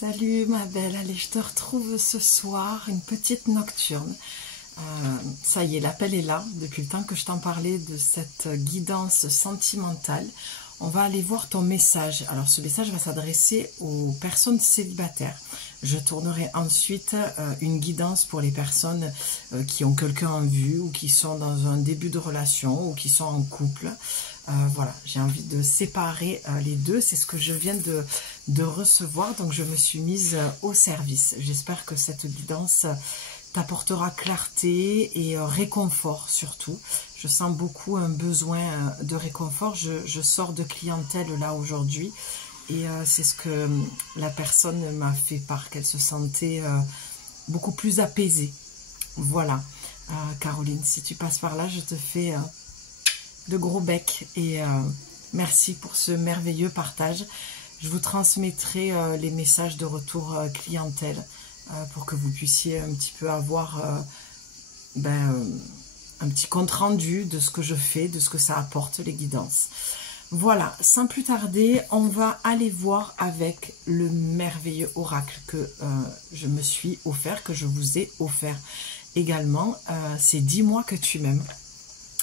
Salut ma belle, allez je te retrouve ce soir, une petite nocturne. Ça y est, l'appel est là, depuis le temps que je t'en parlais de cette guidance sentimentale. On va aller voir ton message. Alors ce message va s'adresser aux personnes célibataires. Je tournerai ensuite une guidance pour les personnes qui ont quelqu'un en vue ou qui sont dans un début de relation ou qui sont en couple. Voilà, j'ai envie de séparer les deux, c'est ce que je viens de recevoir, donc je me suis mise au service. J'espère que cette guidance t'apportera clarté et réconfort surtout. Je sens beaucoup un besoin de réconfort, je sors de clientèle là aujourd'hui et c'est ce que la personne m'a fait part, qu'elle se sentait beaucoup plus apaisée. Voilà, Caroline, si tu passes par là, je te fais de gros becs et merci pour ce merveilleux partage. Je vous transmettrai les messages de retour clientèle pour que vous puissiez un petit peu avoir un petit compte rendu de ce que je fais, de ce que ça apporte les guidances. Voilà, sans plus tarder, on va aller voir avec le merveilleux oracle que je me suis offert, que je vous ai offert également. C'est 10 mois que tu m'aimes,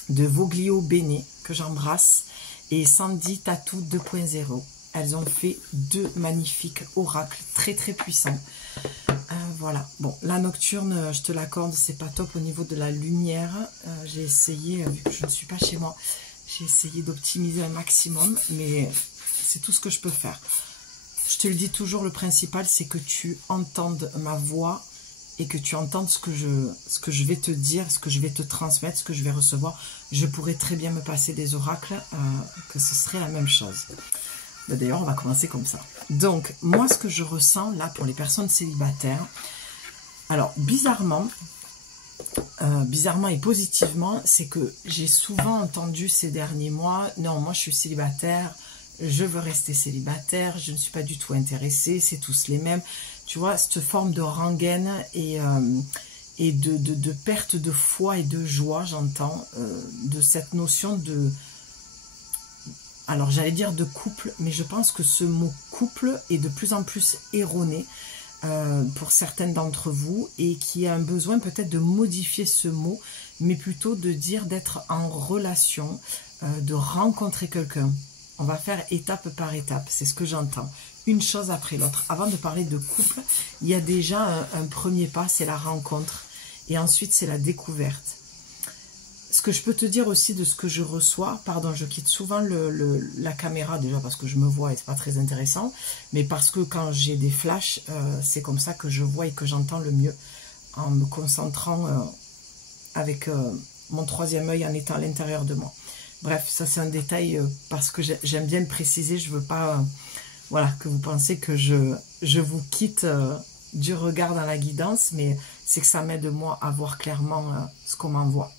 de Voglio Bene, que j'embrasse, et Sandy Tattoo 2.0. Elles ont fait deux magnifiques oracles très très puissants. Voilà, bon, la nocturne, je te l'accorde, c'est pas top au niveau de la lumière. J'ai essayé, vu que je ne suis pas chez moi, j'ai essayé d'optimiser un maximum, mais c'est tout ce que je peux faire. Je te le dis toujours, le principal, c'est que tu entendes ma voix et que tu entendes ce que je vais te dire, ce que je vais te transmettre, ce que je vais recevoir. Je pourrais très bien me passer des oracles, que ce serait la même chose. D'ailleurs, on va commencer comme ça. Donc, moi, ce que je ressens là pour les personnes célibataires, alors, bizarrement et positivement, c'est que j'ai souvent entendu ces derniers mois, non, moi je suis célibataire, je veux rester célibataire, je ne suis pas du tout intéressée, c'est tous les mêmes. Tu vois, cette forme de rengaine et de perte de foi et de joie, j'entends, de cette notion de... Alors, j'allais dire de couple, mais je pense que ce mot couple est de plus en plus erroné pour certaines d'entre vous et qui a un besoin peut-être de modifier ce mot, mais plutôt de dire d'être en relation, de rencontrer quelqu'un. On va faire étape par étape, c'est ce que j'entends. Une chose après l'autre. Avant de parler de couple, il y a déjà un premier pas, c'est la rencontre. Et ensuite, c'est la découverte. Ce que je peux te dire aussi de ce que je reçois, pardon, je quitte souvent la caméra déjà parce que je me vois et c'est pas très intéressant, mais parce que quand j'ai des flashs, c'est comme ça que je vois et que j'entends le mieux, en me concentrant avec mon troisième œil en étant à l'intérieur de moi. Bref, ça c'est un détail parce que j'aime bien le préciser, je veux pas voilà, que vous pensez que je vous quitte du regard dans la guidance, mais c'est que ça m'aide moi à voir clairement ce qu'on m'envoie.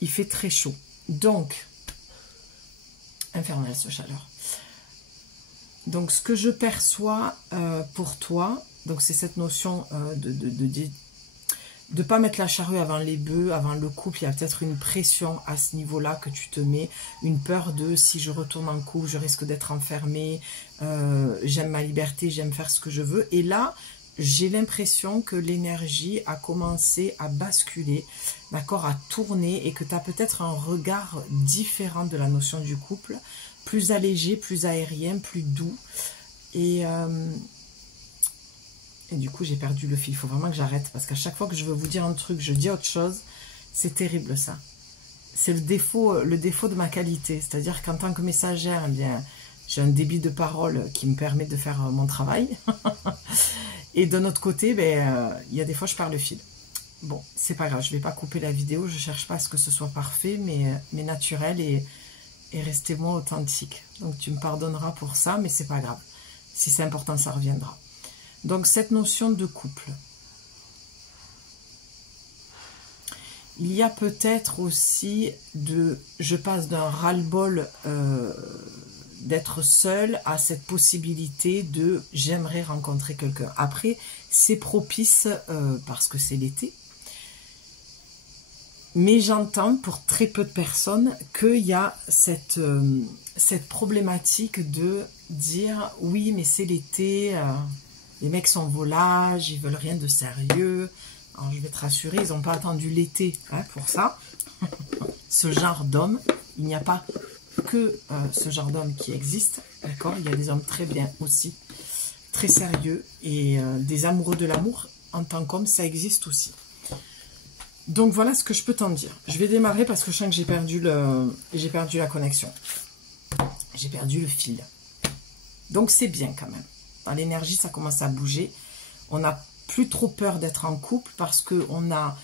Il fait très chaud. Donc, infernal ce chaleur. Donc, ce que je perçois pour toi, donc c'est cette notion de pas mettre la charrue avant les bœufs, avant le couple. Il y a peut-être une pression à ce niveau-là que tu te mets, une peur de si je retourne en couple, je risque d'être enfermée, j'aime ma liberté, j'aime faire ce que je veux. Et là, j'ai l'impression que l'énergie a commencé à basculer, d'accord, à tourner et que tu as peut-être un regard différent de la notion du couple, plus allégé, plus aérien, plus doux. Et du coup, j'ai perdu le fil. Il faut vraiment que j'arrête parce qu'à chaque fois que je veux vous dire un truc, je dis autre chose. C'est terrible ça. C'est le défaut de ma qualité. C'est-à-dire qu'en tant que messagère, eh bien, j'ai un débit de parole qui me permet de faire mon travail. Et d'un autre côté, il y a des fois je perds le fil. Bon, c'est pas grave, je vais pas couper la vidéo, je cherche pas à ce que ce soit parfait, mais naturel et restez-moi authentique. Donc tu me pardonneras pour ça, mais c'est pas grave. Si c'est important, ça reviendra. Donc cette notion de couple. Il y a peut-être aussi je passe d'un ras-le-bol d'être seule à cette possibilité de j'aimerais rencontrer quelqu'un. Après, c'est propice parce que c'est l'été. Mais j'entends pour très peu de personnes qu'il y a cette problématique de dire oui, mais c'est l'été, il Les mecs sont volages, ils veulent rien de sérieux. Alors je vais te rassurer, ils n'ont pas attendu l'été pour ça. Ce genre d'homme, il n'y a pas que ce genre d'homme qui existe, d'accord? Il y a des hommes très bien aussi, très sérieux, et des amoureux de l'amour, en tant qu'homme, ça existe aussi. Donc voilà ce que je peux t'en dire. Je vais démarrer parce que je sens que j'ai perdu la connexion. J'ai perdu le fil. Donc c'est bien quand même. Dans l'énergie, ça commence à bouger. On n'a plus trop peur d'être en couple parce qu'on a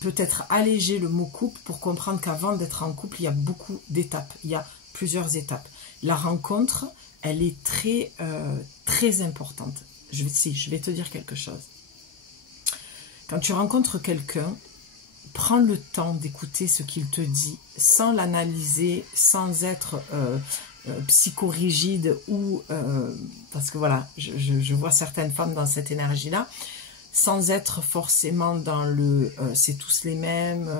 peut-être allégé le mot couple pour comprendre qu'avant d'être en couple, il y a beaucoup d'étapes. Il y a plusieurs étapes. La rencontre, elle est très, très importante. Je vais te dire quelque chose. Quand tu rencontres quelqu'un, prends le temps d'écouter ce qu'il te dit sans l'analyser, sans être psychorigide ou... parce que voilà, je vois certaines femmes dans cette énergie-là, sans être forcément dans le c'est tous les mêmes,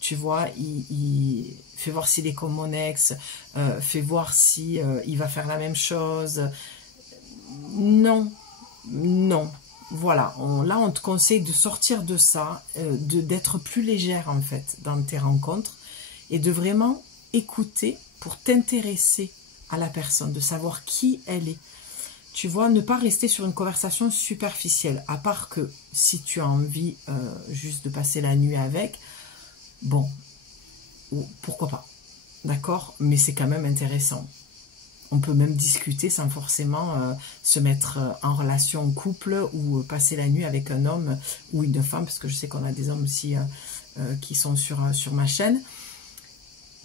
tu vois, il fait voir s'il est comme mon ex, fait voir si il va faire la même chose. Non, non. Voilà, là on te conseille de sortir de ça, d'être plus légère en fait dans tes rencontres et de vraiment écouter pour t'intéresser à la personne, de savoir qui elle est. Tu vois, ne pas rester sur une conversation superficielle, à part que si tu as envie juste de passer la nuit avec, bon, pourquoi pas, d'accord? Mais c'est quand même intéressant. On peut même discuter sans forcément se mettre en relation en couple ou passer la nuit avec un homme ou une femme, parce que je sais qu'on a des hommes aussi qui sont sur ma chaîne.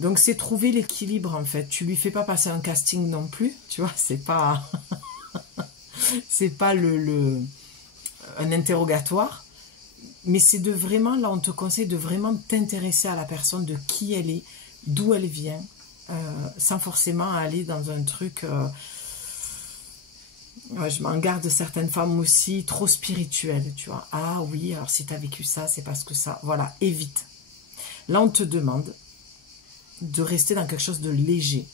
Donc c'est trouver l'équilibre en fait. Tu lui fais pas passer un casting non plus, tu vois, c'est pas c'est pas un interrogatoire, mais c'est de vraiment, là on te conseille de vraiment t'intéresser à la personne, de qui elle est, d'où elle vient. Sans forcément aller dans un truc, ouais, je m'en garde de certaines femmes aussi, trop spirituelles, tu vois. Ah oui, alors si tu as vécu ça, c'est parce que ça, voilà, évite. Là, on te demande de rester dans quelque chose de léger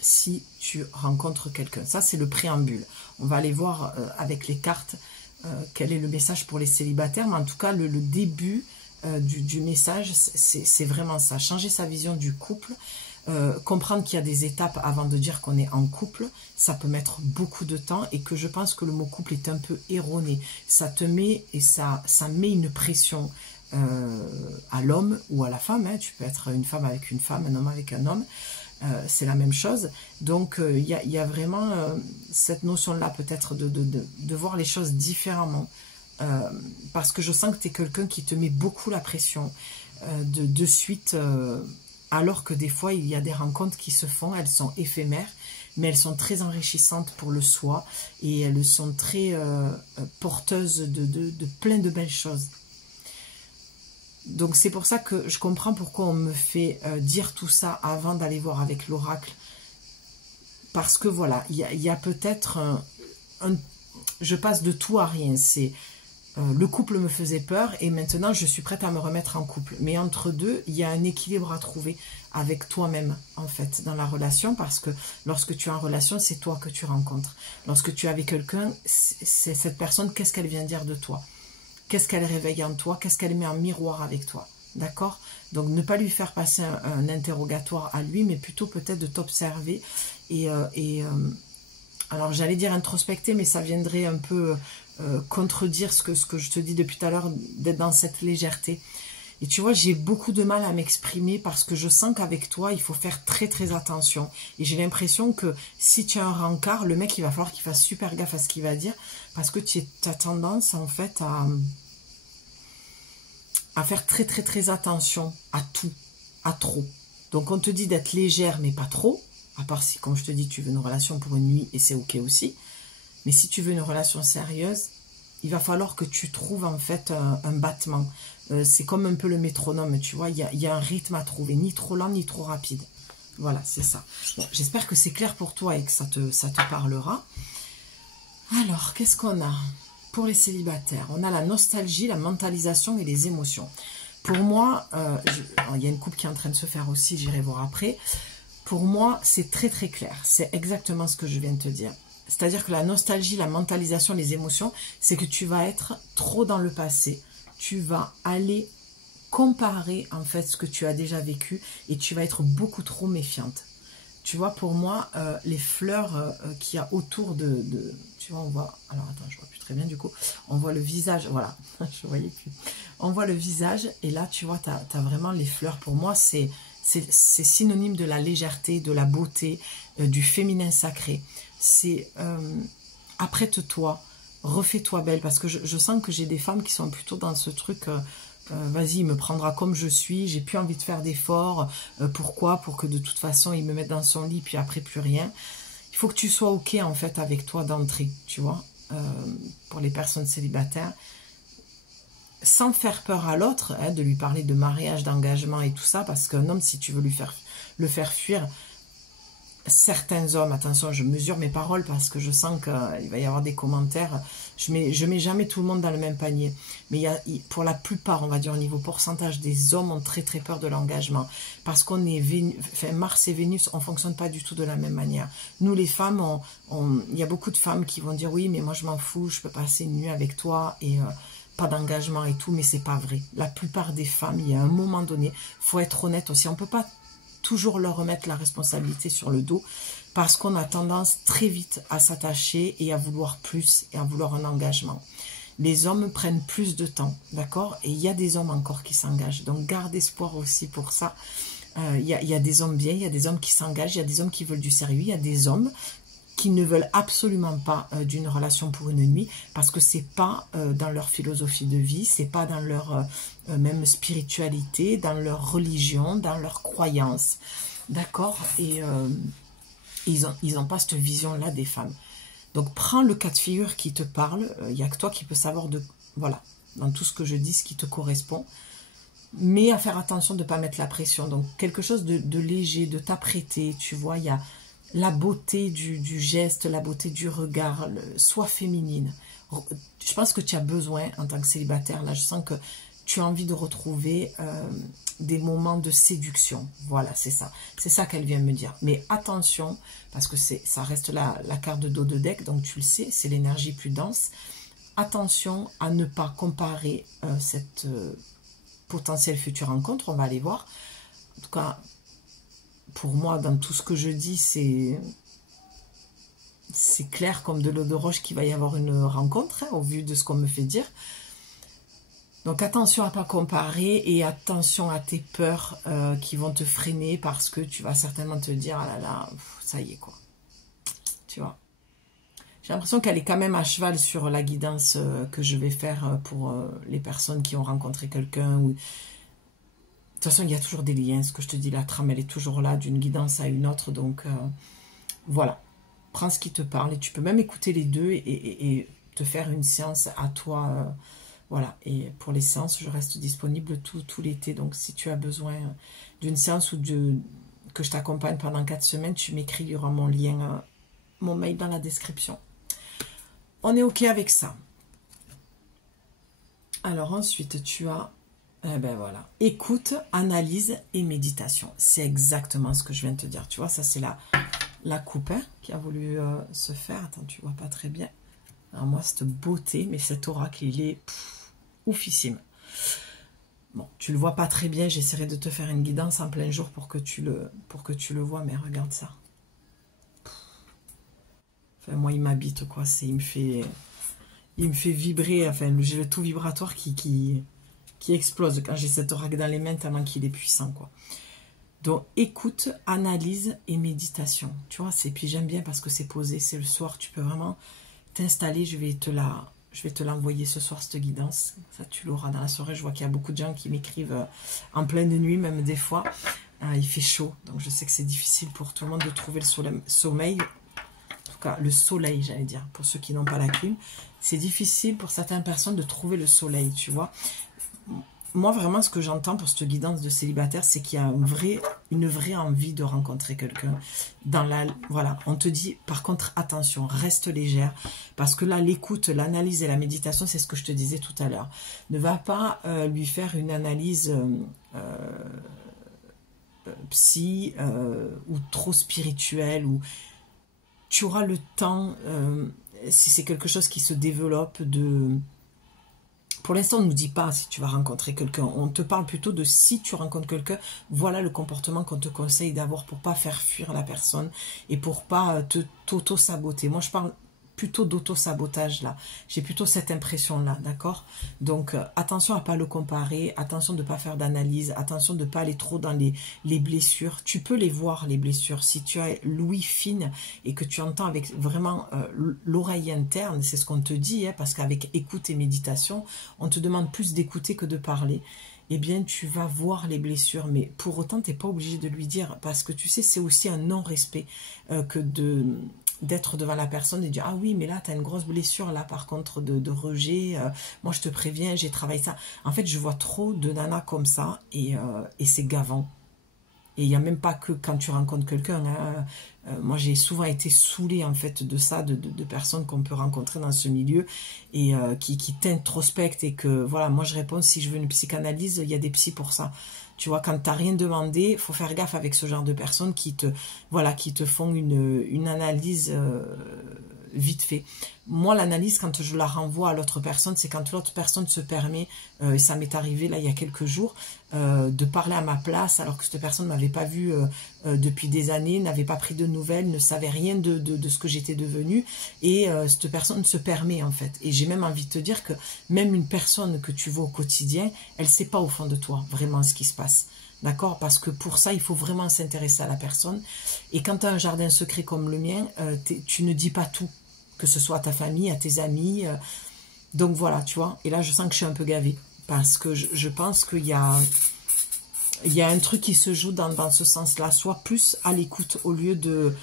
si tu rencontres quelqu'un. Ça, c'est le préambule. On va aller voir avec les cartes quel est le message pour les célibataires, mais en tout cas, le début du message, c'est vraiment ça. Changer sa vision du couple, comprendre qu'il y a des étapes avant de dire qu'on est en couple, ça peut mettre beaucoup de temps et que je pense que le mot couple est un peu erroné. Ça te met et ça met une pression à l'homme ou à la femme. Hein. Tu peux être une femme avec une femme, un homme avec un homme. C'est la même chose. Donc, il y a vraiment cette notion-là peut-être de voir les choses différemment. Parce que je sens que tu es quelqu'un qui te met beaucoup la pression de suite, alors que des fois il y a des rencontres qui se font, elles sont éphémères, mais elles sont très enrichissantes pour le soi et elles sont très porteuses de plein de belles choses. Donc c'est pour ça que je comprends pourquoi on me fait dire tout ça avant d'aller voir avec l'oracle, parce que voilà, il y a peut-être je passe de tout à rien, c'est le couple me faisait peur et maintenant je suis prête à me remettre en couple. Mais entre deux, il y a un équilibre à trouver avec toi-même en fait dans la relation, parce que lorsque tu es en relation, c'est toi que tu rencontres. Lorsque tu es avec quelqu'un, c'est cette personne, qu'est-ce qu'elle vient dire de toi? Qu'est-ce qu'elle réveille en toi? Qu'est-ce qu'elle met en miroir avec toi? D'accord? Donc ne pas lui faire passer un interrogatoire à lui, mais plutôt peut-être de t'observer et alors j'allais dire introspecter, mais ça viendrait un peu contredire ce que je te dis depuis tout à l'heure, d'être dans cette légèreté. Et tu vois, j'ai beaucoup de mal à m'exprimer parce que je sens qu'avec toi, il faut faire très très attention. Et j'ai l'impression que si tu as un rencard, le mec, il va falloir qu'il fasse super gaffe à ce qu'il va dire, parce que tu as tendance en fait à faire très très très attention à tout, à trop. Donc on te dit d'être légère, mais pas trop. À part si, comme je te dis, tu veux une relation pour une nuit, et c'est ok aussi. Mais si tu veux une relation sérieuse, il va falloir que tu trouves en fait un battement. C'est comme un peu le métronome, tu vois, il y a un rythme à trouver, ni trop lent, ni trop rapide. Voilà, c'est ça. Bon, j'espère que c'est clair pour toi et que ça te parlera. Alors, qu'est-ce qu'on a pour les célibataires? On a la nostalgie, la mentalisation et les émotions. Pour moi, il y a une coupe qui est en train de se faire aussi, j'irai voir après. Pour moi, c'est très très clair. C'est exactement ce que je viens de te dire. c'est-à-dire que la nostalgie, la mentalisation, les émotions, c'est que tu vas être trop dans le passé. Tu vas aller comparer en fait ce que tu as déjà vécu et tu vas être beaucoup trop méfiante. Tu vois, pour moi, les fleurs qu'il y a autour tu vois, on voit... Alors, attends, je vois plus très bien du coup. On voit le visage, voilà, je voyais plus. On voit le visage et là, tu vois, tu as vraiment les fleurs. Pour moi, c'est synonyme de la légèreté, de la beauté, du féminin sacré. C'est apprête-toi, refais-toi belle. Parce que je sens que j'ai des femmes qui sont plutôt dans ce truc... vas-y, il me prendra comme je suis, j'ai plus envie de faire d'efforts. Pourquoi? Pour que de toute façon, il me mette dans son lit, puis après, plus rien. Il faut que tu sois OK, en fait, avec toi d'entrée, tu vois, pour les personnes célibataires. Sans faire peur à l'autre, hein, de lui parler de mariage, d'engagement et tout ça, parce qu'un homme, si tu veux le faire fuir, certains hommes, attention, je mesure mes paroles parce que je sens qu'il va y avoir des commentaires, je mets jamais tout le monde dans le même panier, mais pour la plupart, on va dire au niveau pourcentage, des hommes ont très très peur de l'engagement, parce qu'on est Mars et Vénus, on fonctionne pas du tout de la même manière. Nous les femmes, il y a beaucoup de femmes qui vont dire oui, mais moi je m'en fous, je peux passer une nuit avec toi et pas d'engagement et tout, mais c'est pas vrai. La plupart des femmes, il y a un moment donné, faut être honnête aussi, on peut pas toujours leur remettre la responsabilité sur le dos parce qu'on a tendance très vite à s'attacher et à vouloir plus et à vouloir un engagement. Les hommes prennent plus de temps, d'accord? Et il y a des hommes encore qui s'engagent, donc garde espoir aussi pour ça. Il y a des hommes bien, il y a des hommes qui s'engagent, il y a des hommes qui veulent du sérieux, il y a des hommes qui ne veulent absolument pas d'une relation pour une nuit parce que c'est pas dans leur philosophie de vie, c'est pas dans leur même spiritualité, dans leur religion, dans leurs croyances, d'accord? Et ils ont pas cette vision-là des femmes. Donc prends le cas de figure qui te parle, il n'y a que toi qui peux savoir voilà, dans tout ce que je dis, ce qui te correspond, mais à faire attention de ne pas mettre la pression. Donc quelque chose de léger, de t'apprêter, tu vois, il y a la beauté du geste, la beauté du regard, sois féminine. Je pense que tu as besoin, en tant que célibataire, là je sens que tu as envie de retrouver des moments de séduction. Voilà, c'est ça. C'est ça qu'elle vient me dire. Mais attention, parce que ça reste la carte de dos de deck, donc tu le sais, c'est l'énergie plus dense. Attention à ne pas comparer cette potentielle future rencontre, on va aller voir. En tout cas, pour moi, dans tout ce que je dis, c'est clair comme de l'eau de roche qu'il va y avoir une rencontre, hein, au vu de ce qu'on me fait dire. Donc attention à ne pas comparer et attention à tes peurs qui vont te freiner parce que tu vas certainement te dire, ah là là, ça y est quoi. Tu vois. J'ai l'impression qu'elle est quand même à cheval sur la guidance que je vais faire pour les personnes qui ont rencontré quelqu'un. De toute façon, il y a toujours des liens. Ce que je te dis, la trame, elle est toujours là d'une guidance à une autre. Donc voilà. Prends ce qui te parle et tu peux même écouter les deux et te faire une séance à toi. Voilà, et pour les séances, je reste disponible tout l'été. Donc, si tu as besoin d'une séance ou que je t'accompagne pendant 4 semaines, tu m'écris, il y aura mon lien, mon mail dans la description. On est OK avec ça. Alors, ensuite, tu as, eh ben voilà, écoute, analyse et méditation. C'est exactement ce que je viens de te dire. Tu vois, ça, c'est la coupe hein, qui a voulu se faire. Attends, tu vois pas très bien. Alors, moi, cette beauté, mais cet oracle, il est... oufissime. Bon, tu le vois pas très bien, j'essaierai de te faire une guidance en plein jour pour que tu le vois, mais regarde ça. Enfin, moi, il m'habite, quoi. Il me fait vibrer, enfin, j'ai le taux vibratoire qui explose quand j'ai cet oracle dans les mains, tellement qu'il est puissant, quoi. Donc, écoute, analyse et méditation. Tu vois, puis j'aime bien parce que c'est posé, c'est le soir, tu peux vraiment t'installer, je vais te l'envoyer ce soir, cette guidance. Ça, tu l'auras dans la soirée. Je vois qu'il y a beaucoup de gens qui m'écrivent en pleine nuit, même des fois. Il fait chaud, donc je sais que c'est difficile pour tout le monde de trouver le sommeil. En tout cas, le soleil, j'allais dire, pour ceux qui n'ont pas la clim. C'est difficile pour certaines personnes de trouver le soleil, tu vois. Moi, vraiment, ce que j'entends pour cette guidance de célibataire, c'est qu'il y a une vraie envie de rencontrer quelqu'un. Voilà, on te dit, par contre, attention, reste légère, parce que là, l'écoute, l'analyse et la méditation, c'est ce que je te disais tout à l'heure. Ne va pas lui faire une analyse psy ou trop spirituelle. tu auras le temps, si c'est quelque chose qui se développe, de... Pour l'instant, on ne nous dit pas si tu vas rencontrer quelqu'un. On te parle plutôt de si tu rencontres quelqu'un, voilà le comportement qu'on te conseille d'avoir pour pas faire fuir la personne et pour pas t'auto-saboter. Moi, je parle plutôt d'auto-sabotage là. J'ai plutôt cette impression-là, d'accord? Donc, attention à pas le comparer, attention de pas faire d'analyse, attention de pas aller trop dans les blessures. Tu peux les voir, les blessures. Si tu as l'ouïe fine et que tu entends avec vraiment l'oreille interne, c'est ce qu'on te dit, hein, parce qu'avec écoute et méditation, on te demande plus d'écouter que de parler. Eh bien, tu vas voir les blessures, mais pour autant, tu n'es pas obligé de lui dire, parce que tu sais, c'est aussi un non-respect que d'être devant la personne et de dire « Ah oui, mais là, tu as une grosse blessure, là, par contre, de rejet. Moi, je te préviens, j'ai travaillé ça. » En fait, je vois trop de nanas comme ça et c'est gavant. Et il n'y a même pas que quand tu rencontres quelqu'un. Hein. Moi, j'ai souvent été saoulée, en fait, de ça, de personnes qu'on peut rencontrer dans ce milieu et qui t'introspectent et que, voilà, moi, je réponds, si je veux une psychanalyse, il y a des psys pour ça. Tu vois, quand tu n'as rien demandé, il faut faire gaffe avec ce genre de personnes qui te font une analyse vite fait. Moi, l'analyse, quand je la renvoie à l'autre personne, c'est quand l'autre personne se permet, et ça m'est arrivé là il y a quelques jours, de parler à ma place alors que cette personne ne m'avait pas vue depuis des années, n'avait pas pris de nouvelles, ne savait rien de ce que j'étais devenue, et cette personne se permet en fait. Et j'ai même envie de te dire que même une personne que tu vois au quotidien, elle ne sait pas au fond de toi vraiment ce qui se passe. D'accord? Parce que pour ça, il faut vraiment s'intéresser à la personne. Et quand tu as un jardin secret comme le mien, tu ne dis pas tout. Que ce soit à ta famille, à tes amis. Donc voilà, tu vois. Et là, je sens que je suis un peu gavée. Parce que je pense qu'il y a un truc qui se joue dans ce sens-là. Soit plus à l'écoute au lieu de...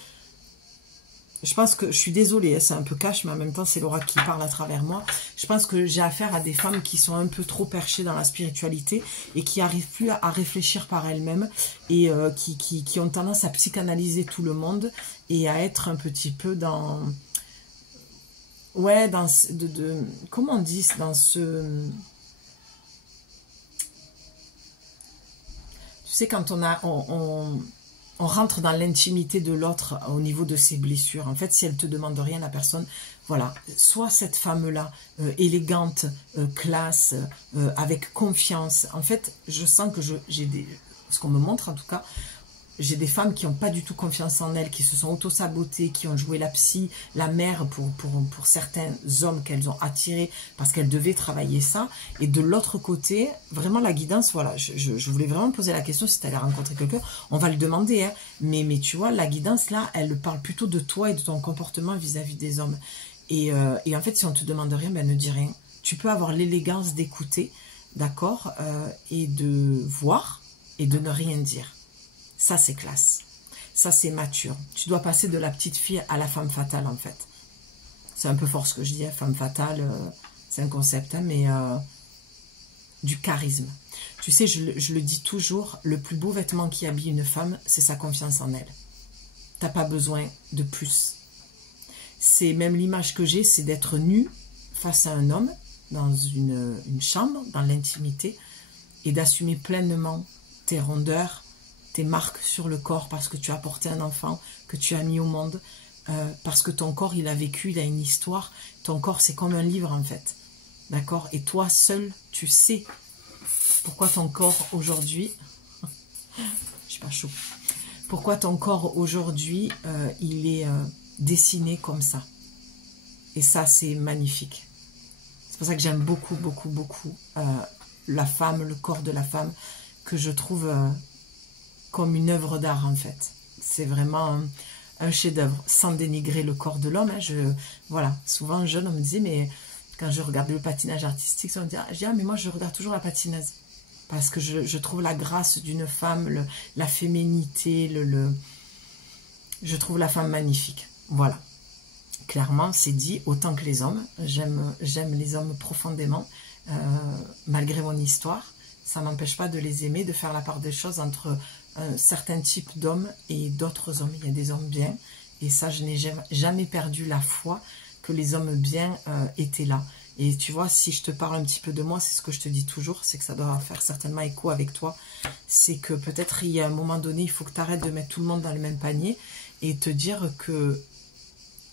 Je pense que, je suis désolée, hein, c'est un peu cash, mais en même temps, c'est Laura qui parle à travers moi. Je pense que j'ai affaire à des femmes qui sont un peu trop perchées dans la spiritualité et qui n'arrivent plus à réfléchir par elles-mêmes et qui ont tendance à psychanalyser tout le monde et à être un petit peu dans... Ouais, comment on dit, dans ce... Tu sais, quand on rentre dans l'intimité de l'autre au niveau de ses blessures. En fait, si elle te demande rien, la personne, voilà, soit cette femme-là, élégante, classe, avec confiance. En fait, je sens que ce qu'on me montre en tout cas, j'ai des femmes qui n'ont pas du tout confiance en elles, qui se sont auto-sabotées, qui ont joué la psy, la mère pour certains hommes qu'elles ont attirés parce qu'elles devaient travailler ça. Et de l'autre côté, vraiment la guidance, voilà, je voulais vraiment poser la question si tu allais rencontrer quelqu'un, on va le demander, hein, mais tu vois, la guidance là, elle parle plutôt de toi et de ton comportement vis-à-vis des hommes. Et en fait, si on ne te demande rien, ben ne dis rien. Tu peux avoir l'élégance d'écouter, d'accord, et de voir et de ne rien dire. Ça, c'est classe. Ça, c'est mature. Tu dois passer de la petite fille à la femme fatale, en fait. C'est un peu fort ce que je dis, hein, femme fatale, c'est un concept, hein, mais du charisme. Tu sais, je le dis toujours, le plus beau vêtement qui habille une femme, c'est sa confiance en elle. T'as pas besoin de plus. C'est même l'image que j'ai, c'est d'être nue face à un homme, dans une chambre, dans l'intimité, et d'assumer pleinement tes rondeurs, tes marques sur le corps parce que tu as porté un enfant, que tu as mis au monde, parce que ton corps, il a vécu, il a une histoire. Ton corps, c'est comme un livre, en fait. D'accord? Et toi, seul, tu sais pourquoi ton corps, aujourd'hui... Je suis pas chaud. Pourquoi ton corps, aujourd'hui, il est dessiné comme ça. Et ça, c'est magnifique. C'est pour ça que j'aime beaucoup, beaucoup, beaucoup la femme, le corps de la femme, que je trouve... comme une œuvre d'art en fait. C'est vraiment un chef-d'œuvre, sans dénigrer le corps de l'homme. Hein. Voilà, souvent jeune, on me disait, mais quand je regardais le patinage artistique, on me disait, je dis, ah, mais moi je regarde toujours la patineuse. Parce que je trouve la grâce d'une femme, la féminité, je trouve la femme magnifique. Voilà. Clairement, c'est dit, autant que les hommes. J'aime les hommes profondément, malgré mon histoire. Ça ne m'empêche pas de les aimer, de faire la part des choses entre un certain type d'hommes et d'autres hommes. Il y a des hommes bien, et ça, je n'ai jamais perdu la foi que les hommes bien étaient là. Et tu vois, si je te parle un petit peu de moi, c'est ce que je te dis toujours, c'est que ça doit faire certainement écho avec toi. C'est que peut-être il y a un moment donné, il faut que tu arrêtes de mettre tout le monde dans le même panier et te dire que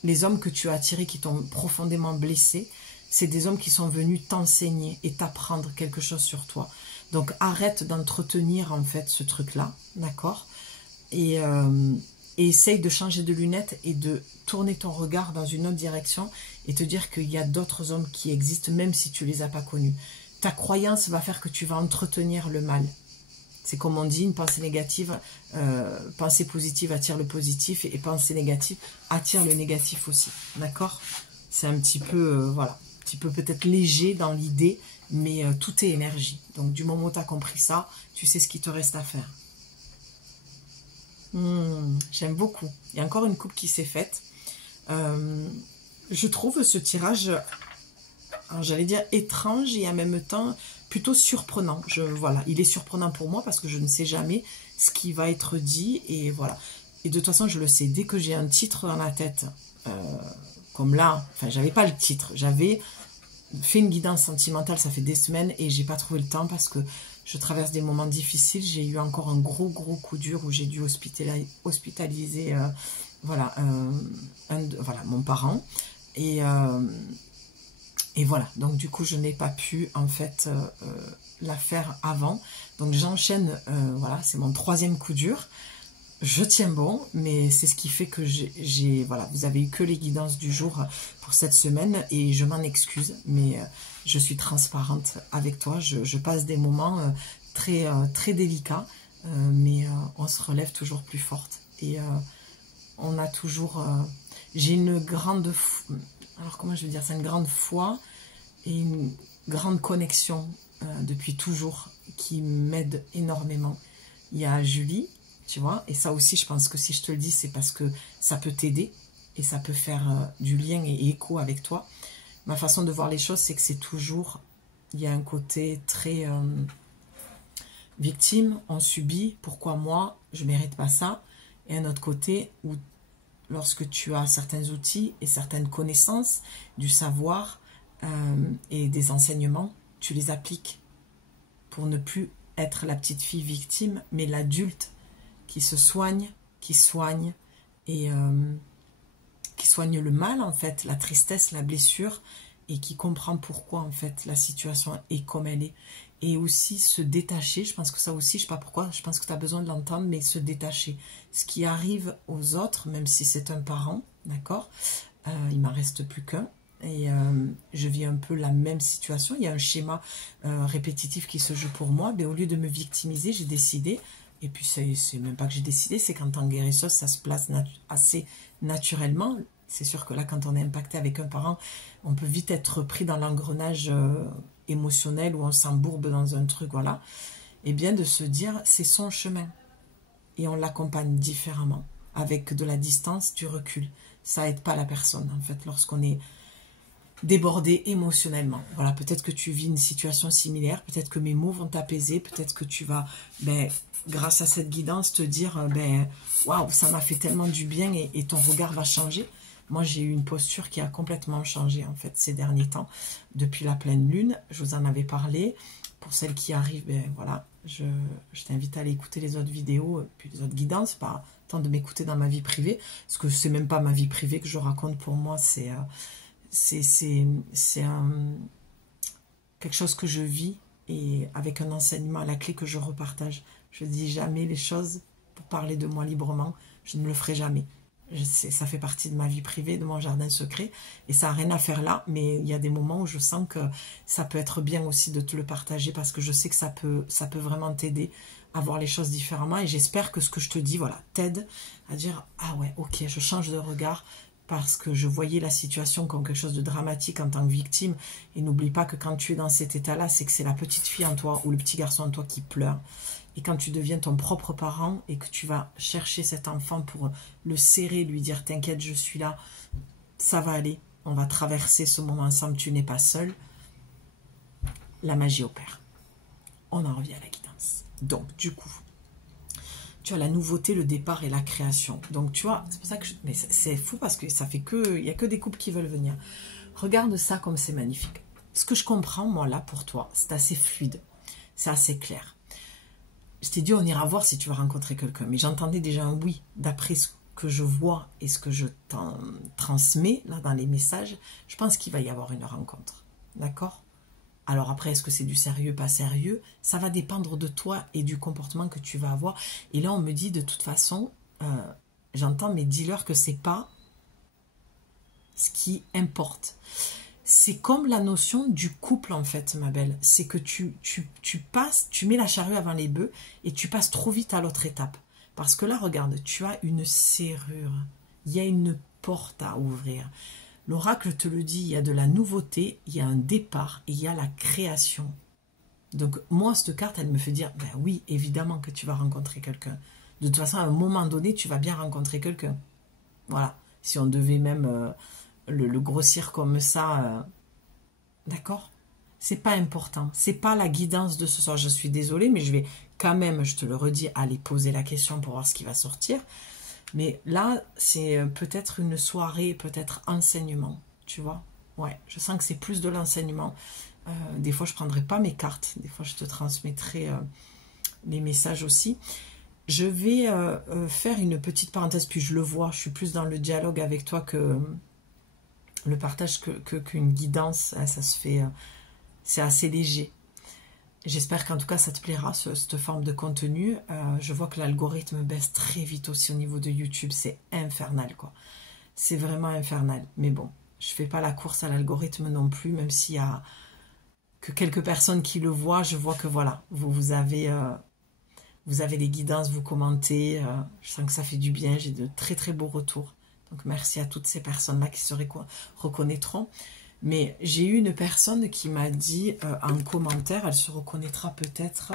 les hommes que tu as attirés qui t'ont profondément blessé, c'est des hommes qui sont venus t'enseigner et t'apprendre quelque chose sur toi. Donc arrête d'entretenir en fait ce truc-là, d'accord? Et essaye de changer de lunettes et de tourner ton regard dans une autre direction et te dire qu'il y a d'autres hommes qui existent même si tu ne les as pas connus. Ta croyance va faire que tu vas entretenir le mal. C'est comme on dit, une pensée négative, pensée positive attire le positif et pensée négative attire le négatif aussi. D'accord? C'est un petit peu, voilà, un petit peu peut-être léger dans l'idée, mais tout est énergie. Donc du moment où tu as compris ça, tu sais ce qu'il te reste à faire. J'aime beaucoup. Il y a encore une coupe qui s'est faite. Je trouve ce tirage, j'allais dire étrange et en même temps plutôt surprenant. Voilà, il est surprenant pour moi parce que je ne sais jamais ce qui va être dit et voilà. Et de toute façon, je le sais, dès que j'ai un titre dans la tête, comme là, enfin, j'avais pas le titre, j'avais fait une guidance sentimentale, ça fait des semaines et j'ai pas trouvé le temps parce que je traverse des moments difficiles. J'ai eu encore un gros coup dur où j'ai dû hospitaliser voilà, voilà, mon parent. Et voilà, donc du coup, je n'ai pas pu en fait la faire avant. Donc j'enchaîne, voilà, c'est mon 3e coup dur. Je tiens bon, mais c'est ce qui fait que voilà, vous avez eu que les guidances du jour pour cette semaine et je m'en excuse, mais je suis transparente avec toi. Je passe des moments très délicats, mais on se relève toujours plus forte et on a toujours. J'ai une grande, alors comment je veux dire, c'est une grande foi et une grande connexion depuis toujours qui m'aide énormément. Il y a Julie. Tu vois, et ça aussi, je pense que si je te le dis, c'est parce que ça peut t'aider et ça peut faire du lien et écho avec toi. Ma façon de voir les choses, c'est que c'est toujours, il y a un côté très victime, on subit, pourquoi moi, je ne mérite pas ça, et un autre côté où lorsque tu as certains outils et certaines connaissances, du savoir et des enseignements, tu les appliques pour ne plus être la petite fille victime, mais l'adulte qui se soigne, qui soigne et qui soigne le mal en fait, la tristesse, la blessure et qui comprend pourquoi en fait la situation est comme elle est et aussi se détacher. Je pense que ça aussi, je sais pas pourquoi, je pense que tu as besoin de l'entendre, mais se détacher. Ce qui arrive aux autres, même si c'est un parent, d'accord, il m'en reste plus qu'un. Et je vis un peu la même situation. Il y a un schéma répétitif qui se joue pour moi, mais au lieu de me victimiser, j'ai décidé. Et puis, c'est même pas que j'ai décidé, c'est qu'en tant que guérisseuse, ça se place assez naturellement. C'est sûr que là, quand on est impacté avec un parent, on peut vite être pris dans l'engrenage émotionnel où on s'embourbe dans un truc, voilà. Et bien de se dire, c'est son chemin. Et on l'accompagne différemment, avec de la distance, du recul. Ça aide pas la personne, en fait, lorsqu'on est débordé émotionnellement. Voilà, peut-être que tu vis une situation similaire, peut-être que mes mots vont t'apaiser, peut-être que tu vas, grâce à cette guidance, te dire, waouh, ça m'a fait tellement du bien et ton regard va changer. Moi, j'ai eu une posture qui a complètement changé, en fait, ces derniers temps. Depuis la pleine lune, je vous en avais parlé. Pour celles qui arrivent, voilà, je t'invite à aller écouter les autres vidéos, puis les autres guidances, pas tant de m'écouter dans ma vie privée, parce que c'est même pas ma vie privée que je raconte pour moi, c'est quelque chose que je vis et avec un enseignement à la clé que je repartage. Je ne dis jamais les choses pour parler de moi librement, je ne le ferai jamais. Ça fait partie de ma vie privée, de mon jardin secret et ça n'a rien à faire là, mais il y a des moments où je sens que ça peut être bien aussi de te le partager parce que je sais que ça peut vraiment t'aider à voir les choses différemment et j'espère que ce que je te dis, voilà, t'aide à dire « Ah ouais, ok, je change de regard » parce que je voyais la situation comme quelque chose de dramatique en tant que victime. Et n'oublie pas que quand tu es dans cet état-là, c'est que c'est la petite fille en toi ou le petit garçon en toi qui pleure. Et quand tu deviens ton propre parent et que tu vas chercher cet enfant pour le serrer, lui dire « T'inquiète, je suis là, ça va aller, on va traverser ce moment ensemble, tu n'es pas seul », la magie opère. On en revient à la guidance. Donc, du coup, tu as la nouveauté, le départ et la création. Donc, tu vois, c'est pour ça que... Mais c'est fou parce que ça fait que... Il n'y a que des couples qui veulent venir. Regarde ça comme c'est magnifique. Ce que je comprends, moi, là, pour toi, c'est assez fluide. C'est assez clair. Je t'ai dit, on ira voir si tu vas rencontrer quelqu'un. Mais j'entendais déjà un oui, d'après que je vois et ce que je transmets là dans les messages, je pense qu'il va y avoir une rencontre. D'accord? Alors après, est-ce que c'est du sérieux, pas sérieux? Ça va dépendre de toi et du comportement que tu vas avoir. Et là, on me dit de toute façon, j'entends, mais dis-leur que c'est pas ce qui importe. C'est comme la notion du couple, en fait, ma belle. C'est que tu mets la charrue avant les bœufs et tu passes trop vite à l'autre étape. Parce que là, regarde, tu as une serrure. Il y a une porte à ouvrir. L'oracle te le dit, il y a de la nouveauté, il y a un départ et il y a la création. Donc, moi, cette carte, elle me fait dire, ben oui, évidemment que tu vas rencontrer quelqu'un. De toute façon, à un moment donné, tu vas bien rencontrer quelqu'un. Voilà. Si on devait même le grossir comme ça, d'accord? C'est pas important. C'est pas la guidance de ce soir. Je suis désolée, mais je vais quand même, je te le redis, aller poser la question pour voir ce qui va sortir. Mais là, c'est peut-être une soirée, peut-être enseignement, tu vois? Ouais, je sens que c'est plus de l'enseignement. Des fois, je ne prendrai pas mes cartes. Des fois, je te transmettrai les messages aussi. Je vais faire une petite parenthèse, puis je le vois, je suis plus dans le dialogue avec toi que le partage qu'une guidance. Ça se fait, c'est assez léger. J'espère qu'en tout cas ça te plaira, cette forme de contenu. Je vois que l'algorithme baisse très vite aussi au niveau de YouTube, c'est infernal quoi. C'est vraiment infernal. Mais bon, je fais pas la course à l'algorithme non plus, même s'il y a que quelques personnes qui le voient, je vois que voilà, vous avez des guidances, vous commentez, je sens que ça fait du bien, j'ai de très très beaux retours. Donc merci à toutes ces personnes-là qui se reconnaîtront. Mais j'ai eu une personne qui m'a dit en commentaire, elle se reconnaîtra peut-être,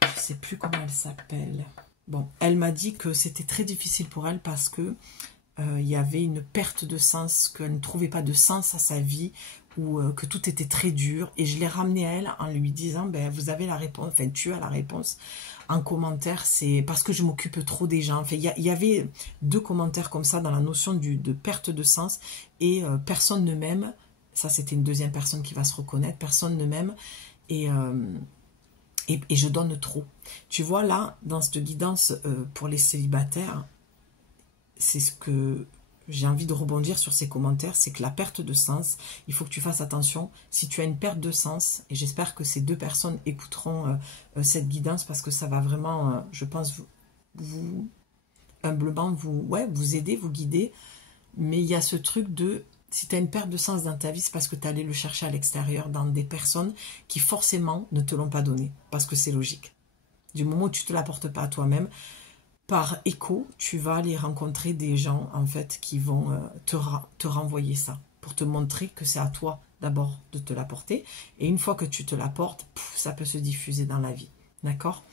je ne sais plus comment elle s'appelle. Bon, elle m'a dit que c'était très difficile pour elle parce que il y avait une perte de sens, qu'elle ne trouvait pas de sens à sa vie, ou que tout était très dur. Et je l'ai ramenée à elle en lui disant, ben, vous avez la réponse, enfin tu as la réponse. En commentaire, c'est parce que je m'occupe trop des gens. Enfin, il y avait 2 commentaires comme ça dans la notion de perte de sens, et personne ne m'aime. Ça, c'était une deuxième personne qui va se reconnaître. Personne ne m'aime et je donne trop. Tu vois, là, dans cette guidance pour les célibataires, c'est ce que j'ai envie de rebondir sur ces commentaires, c'est que la perte de sens, il faut que tu fasses attention. Si tu as une perte de sens, et j'espère que ces 2 personnes écouteront cette guidance, parce que ça va vraiment, je pense, vous humblement vous aider, vous guider. Mais il y a ce truc de... Si tu as une perte de sens dans ta vie, c'est parce que tu es allé le chercher à l'extérieur, dans des personnes qui forcément ne te l'ont pas donné. Parce que c'est logique. Du moment où tu ne te l'apportes pas à toi-même, par écho, tu vas aller rencontrer des gens en fait qui vont te renvoyer ça. Pour te montrer que c'est à toi d'abord de te l'apporter. Et une fois que tu te l'apportes, ça peut se diffuser dans la vie. D'accord ?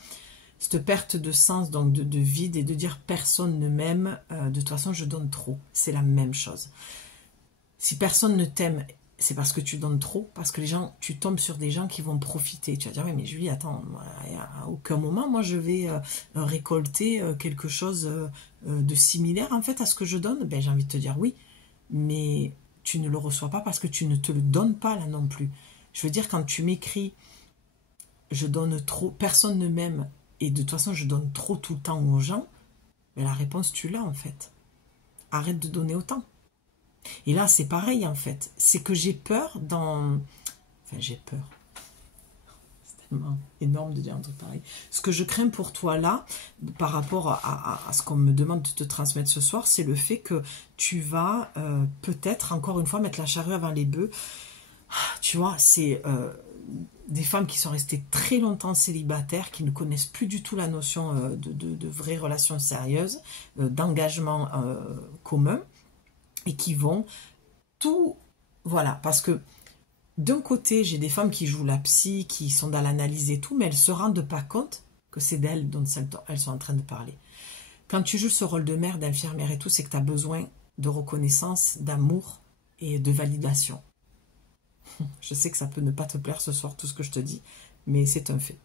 Cette perte de sens, donc de vide, et de dire personne ne m'aime, de toute façon je donne trop. C'est la même chose. Si personne ne t'aime, c'est parce que tu donnes trop, parce que les gens, tu tombes sur des gens qui vont profiter. Tu vas dire, oui, mais Julie, attends, à aucun moment, moi, je vais récolter quelque chose de similaire, en fait, à ce que je donne. Ben, j'ai envie de te dire oui, mais tu ne le reçois pas parce que tu ne te le donnes pas, là, non plus. Je veux dire, quand tu m'écris, je donne trop, personne ne m'aime, et de toute façon, je donne trop tout le temps aux gens, mais la réponse, tu l'as, en fait. Arrête de donner autant. Et là, c'est pareil, en fait. C'est que j'ai peur dans... Enfin, j'ai peur. C'est tellement énorme de dire un truc pareil. Ce que je crains pour toi, là, par rapport à ce qu'on me demande de te transmettre ce soir, c'est le fait que tu vas peut-être, encore une fois, mettre la charrue avant les bœufs. Tu vois, c'est... des femmes qui sont restées très longtemps célibataires, qui ne connaissent plus du tout la notion de vraies relations sérieuses, d'engagement commun, et qui vont tout... Voilà, parce que d'un côté, j'ai des femmes qui jouent la psy, qui sont dans l'analyse et tout, mais elles ne se rendent pas compte que c'est d'elles dont elles sont en train de parler. Quand tu joues ce rôle de mère, d'infirmière et tout, c'est que tu as besoin de reconnaissance, d'amour et de validation. Je sais que ça peut ne pas te plaire ce soir, tout ce que je te dis, mais c'est un fait.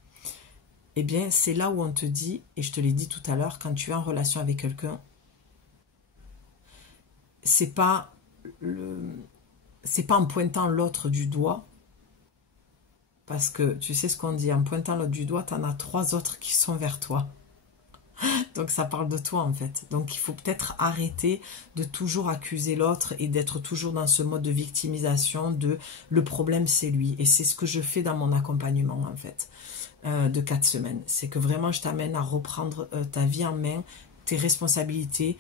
Eh bien, c'est là où on te dit, et je te l'ai dit tout à l'heure, quand tu es en relation avec quelqu'un, c'est pas en pointant l'autre du doigt, parce que tu sais ce qu'on dit, en pointant l'autre du doigt, tu en as 3 autres qui sont vers toi. Donc ça parle de toi en fait. Donc il faut peut-être arrêter de toujours accuser l'autre et d'être toujours dans ce mode de victimisation de le problème c'est lui. Et c'est ce que je fais dans mon accompagnement en fait de 4 semaines. C'est que vraiment je t'amène à reprendre ta vie en main, tes responsabilités.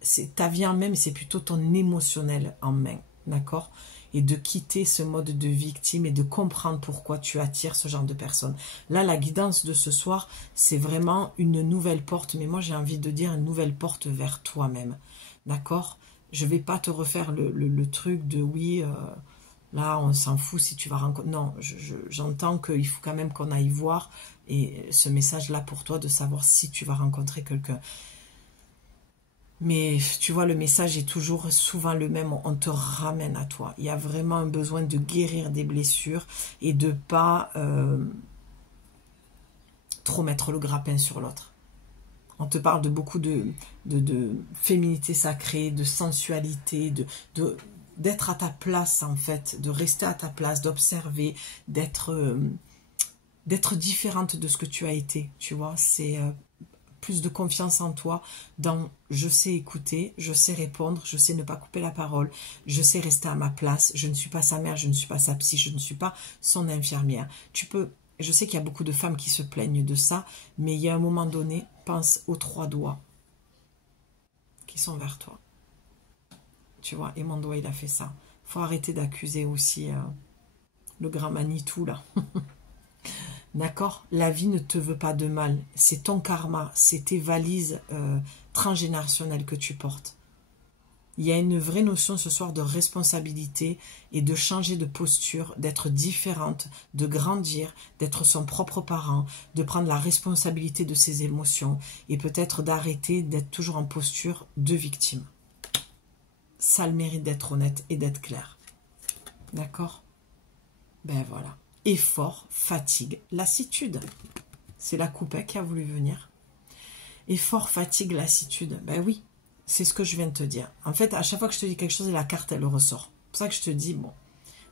C'est ta vie en main mais c'est plutôt ton émotionnel en main. D'accord ? Et de quitter ce mode de victime et de comprendre pourquoi tu attires ce genre de personnes. Là, la guidance de ce soir, c'est vraiment une nouvelle porte, mais moi j'ai envie de dire une nouvelle porte vers toi-même. D'accord? Je ne vais pas te refaire le truc de oui, là on s'en fout si tu vas rencontrer... Non, j'entends qu'il faut quand même qu'on aille voir et ce message-là pour toi de savoir si tu vas rencontrer quelqu'un. Mais tu vois, le message est toujours souvent le même, on te ramène à toi. Il y a vraiment un besoin de guérir des blessures et de pas trop mettre le grappin sur l'autre. On te parle de beaucoup de féminité sacrée, de sensualité, d'être à ta place en fait, de rester à ta place, d'observer, d'être différente de ce que tu as été, tu vois, c'est... plus de confiance en toi, dans je sais écouter, je sais répondre, je sais ne pas couper la parole, je sais rester à ma place, je ne suis pas sa mère, je ne suis pas sa psy, je ne suis pas son infirmière. Tu peux, je sais qu'il y a beaucoup de femmes qui se plaignent de ça, mais il y a un moment donné, pense aux 3 doigts qui sont vers toi. Tu vois, et mon doigt il a fait ça. Faut arrêter d'accuser aussi le grand Manitou là. D'accord? La vie ne te veut pas de mal. C'est ton karma, c'est tes valises transgénérationnelles que tu portes. Il y a une vraie notion ce soir de responsabilité et de changer de posture, d'être différente, de grandir, d'être son propre parent, de prendre la responsabilité de ses émotions et peut-être d'arrêter d'être toujours en posture de victime. Ça a le mérite d'être honnête et d'être clair. D'accord? Ben voilà. Effort, fatigue, lassitude. C'est la coupée qui a voulu venir. Effort, fatigue, lassitude. Ben oui, c'est ce que je viens de te dire. En fait, à chaque fois que je te dis quelque chose, la carte, elle ressort. C'est pour ça que je te dis, bon,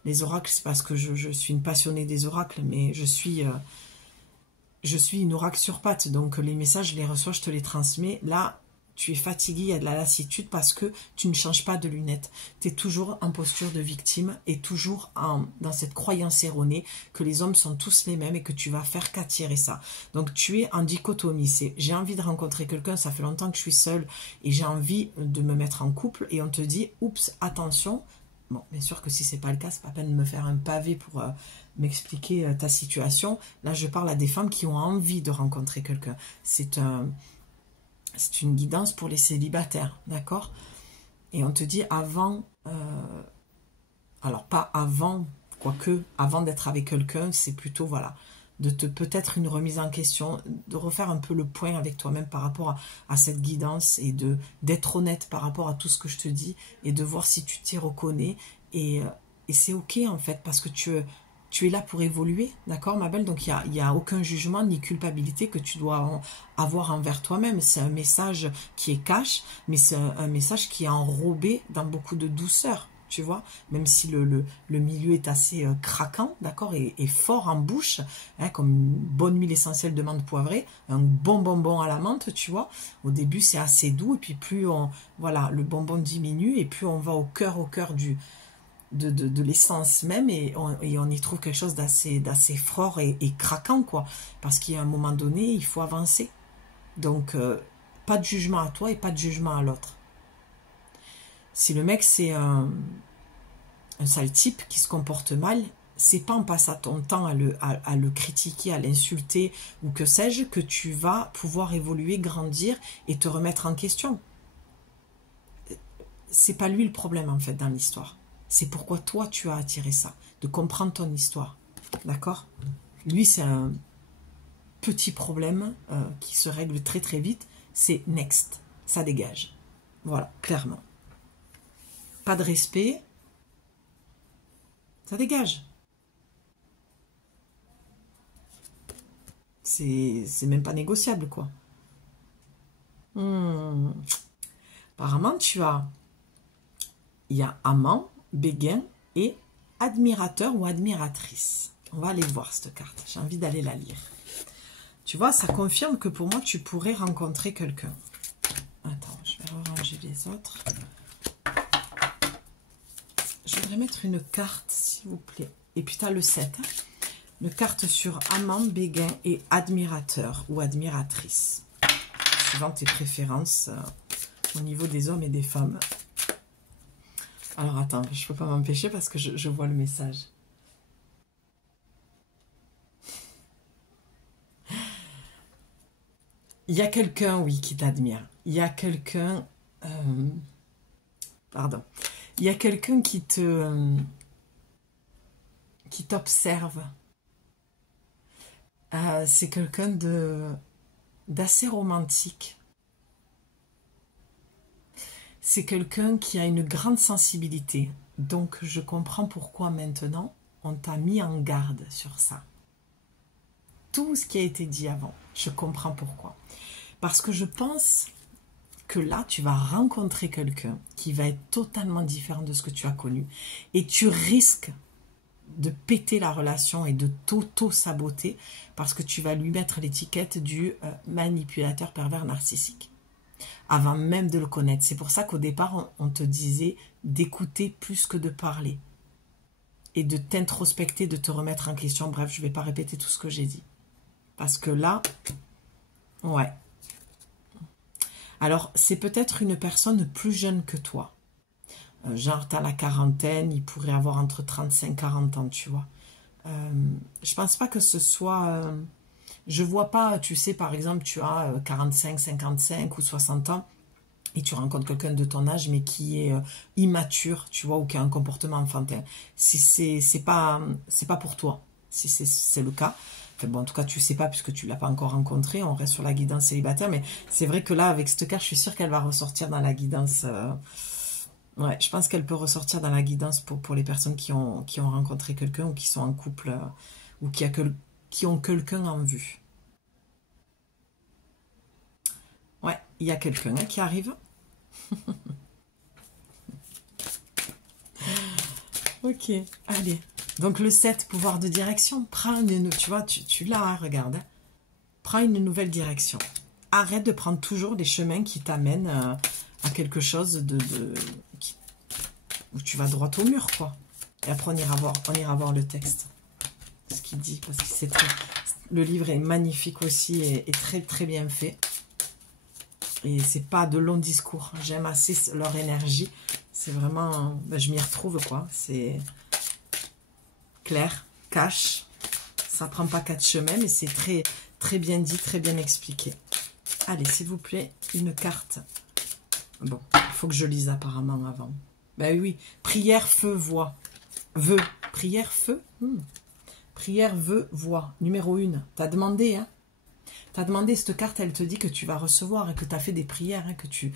les oracles, c'est parce que je suis une passionnée des oracles, mais je suis une oracle sur pattes. Donc les messages, je les reçois, je te les transmets. Là, tu es fatigué, il y a de la lassitude parce que tu ne changes pas de lunettes. Tu es toujours en posture de victime et toujours dans cette croyance erronée que les hommes sont tous les mêmes et que tu vas faire qu'attirer ça. Donc tu es en dichotomie. C'est j'ai envie de rencontrer quelqu'un, ça fait longtemps que je suis seule et j'ai envie de me mettre en couple et on te dit, oups, attention. Bon, bien sûr que si c'est pas le cas, c'est pas la peine de me faire un pavé pour m'expliquer ta situation. Là, je parle à des femmes qui ont envie de rencontrer quelqu'un. C'est une guidance pour les célibataires, d'accord? Et on te dit avant, alors pas avant, quoique, avant d'être avec quelqu'un, c'est plutôt, voilà, peut-être une remise en question, de refaire un peu le point avec toi-même par rapport à cette guidance et d'être honnête par rapport à tout ce que je te dis et de voir si tu t'y reconnais. Et c'est ok en fait, parce que tu es là pour évoluer, d'accord ma belle? Donc il y a aucun jugement ni culpabilité que tu dois avoir envers toi-même. C'est un message qui est cash, mais c'est un message qui est enrobé dans beaucoup de douceur, tu vois, même si le milieu est assez craquant, d'accord, et fort en bouche, hein, comme une bonne huile essentielle de menthe poivrée, un bon bonbon à la menthe, tu vois. Au début c'est assez doux, et puis plus voilà, le bonbon diminue, et plus on va au cœur de l'essence même, et on y trouve quelque chose d'assez fort et craquant, quoi, parce qu'il y a un moment donné, il faut avancer. Donc, pas de jugement à toi et pas de jugement à l'autre. Si le mec, c'est un sale type qui se comporte mal, c'est pas en passant ton temps à le critiquer, à l'insulter, ou que sais-je, que tu vas pouvoir évoluer, grandir et te remettre en question. C'est pas lui le problème, en fait, dans l'histoire. C'est pourquoi toi, tu as attiré ça. De comprendre ton histoire. D'accord? Lui, c'est un petit problème qui se règle très très vite. C'est next. Ça dégage. Voilà, clairement. Pas de respect. Ça dégage. C'est même pas négociable, quoi. Apparemment, il y a amant, béguin et admirateur ou admiratrice. On va aller voir cette carte. J'ai envie d'aller la lire. Tu vois, ça confirme que pour moi, tu pourrais rencontrer quelqu'un. Attends, je vais ranger les autres. Je voudrais mettre une carte, s'il vous plaît. Et puis, tu as le 7. Hein. Une carte sur amant, béguin et admirateur ou admiratrice. Suivant tes préférences au niveau des hommes et des femmes. Alors, attends, je ne peux pas m'empêcher parce que je vois le message. Il y a quelqu'un, oui, qui t'admire. Il y a quelqu'un... pardon. Il y a quelqu'un qui t'observe. C'est quelqu'un d'assez romantique. C'est quelqu'un qui a une grande sensibilité. Donc, je comprends pourquoi maintenant, on t'a mis en garde sur ça. Tout ce qui a été dit avant, je comprends pourquoi. Parce que je pense que là, tu vas rencontrer quelqu'un qui va être totalement différent de ce que tu as connu. Et tu risques de péter la relation et de t'auto-saboter parce que tu vas lui mettre l'étiquette du manipulateur pervers narcissique. Avant même de le connaître. C'est pour ça qu'au départ, on te disait d'écouter plus que de parler. Et de t'introspecter, de te remettre en question. Bref, je ne vais pas répéter tout ce que j'ai dit. Parce que là, ouais. Alors, c'est peut-être une personne plus jeune que toi. Genre, tu as la quarantaine, il pourrait avoir entre 35 et 40 ans, tu vois. Je pense pas que ce soit... je vois pas, tu sais, par exemple, tu as 45, 55 ou 60 ans et tu rencontres quelqu'un de ton âge, mais qui est immature, tu vois, ou qui a un comportement enfantin. Si c'est pas pour toi, si c'est le cas. Enfin, bon, en tout cas, tu sais pas puisque tu l'as pas encore rencontré. On reste sur la guidance célibataire, mais c'est vrai que là, avec cette carte, je suis sûre qu'elle va ressortir dans la guidance. Ouais, je pense qu'elle peut ressortir dans la guidance pour les personnes qui ont rencontré quelqu'un ou qui sont en couple ou qui ont quelqu'un en vue. Ouais, il y a quelqu'un qui arrive. Ok, allez. Donc le 7, pouvoir de direction. Prends une, tu vois, tu l'as, regarde. Hein. Prends une nouvelle direction. Arrête de prendre toujours les chemins qui t'amènent à quelque chose où tu vas droit au mur, quoi. Et après, on ira voir le texte. Ce qu'il dit, parce que le livre est magnifique aussi et très, très bien fait. Et c'est pas de longs discours. J'aime assez leur énergie. C'est vraiment... Ben, je m'y retrouve, quoi. C'est clair, cash. Ça prend pas 4 chemins, mais c'est très, très bien dit, très bien expliqué. Allez, s'il vous plaît, une carte. Bon, il faut que je lise apparemment avant. Ben oui, prière, feu, voix. Vœu. Prière, feu. Prière, vœu, voix. Numéro 1. T'as demandé, hein? T'as demandé, cette carte, elle te dit que tu vas recevoir et que tu as fait des prières, hein, que tu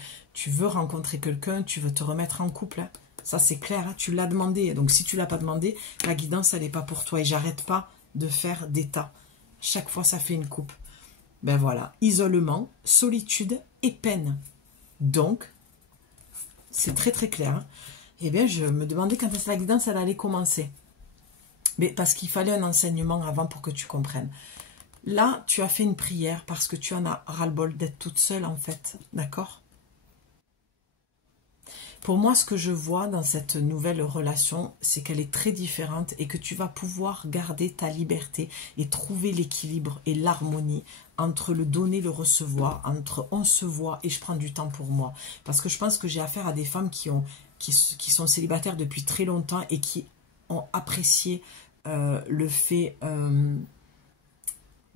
veux rencontrer quelqu'un, tu veux te remettre en couple. Hein. Ça, c'est clair, hein, tu l'as demandé. Donc, si tu ne l'as pas demandé, la guidance, elle n'est pas pour toi. Et j'arrête pas de faire d'état. Chaque fois, ça fait une coupe. Ben voilà, isolement, solitude et peine. Donc, c'est très très clair. Hein. Eh bien, je me demandais quand est-ce que la guidance, elle allait commencer. Mais parce qu'il fallait un enseignement avant pour que tu comprennes. Là, tu as fait une prière parce que tu en as ras-le-bol d'être toute seule, en fait. D'accord? Pour moi, ce que je vois dans cette nouvelle relation, c'est qu'elle est très différente et que tu vas pouvoir garder ta liberté et trouver l'équilibre et l'harmonie entre le donner et le recevoir, entre on se voit et je prends du temps pour moi. Parce que je pense que j'ai affaire à des femmes qui sont célibataires depuis très longtemps et qui ont apprécié le fait...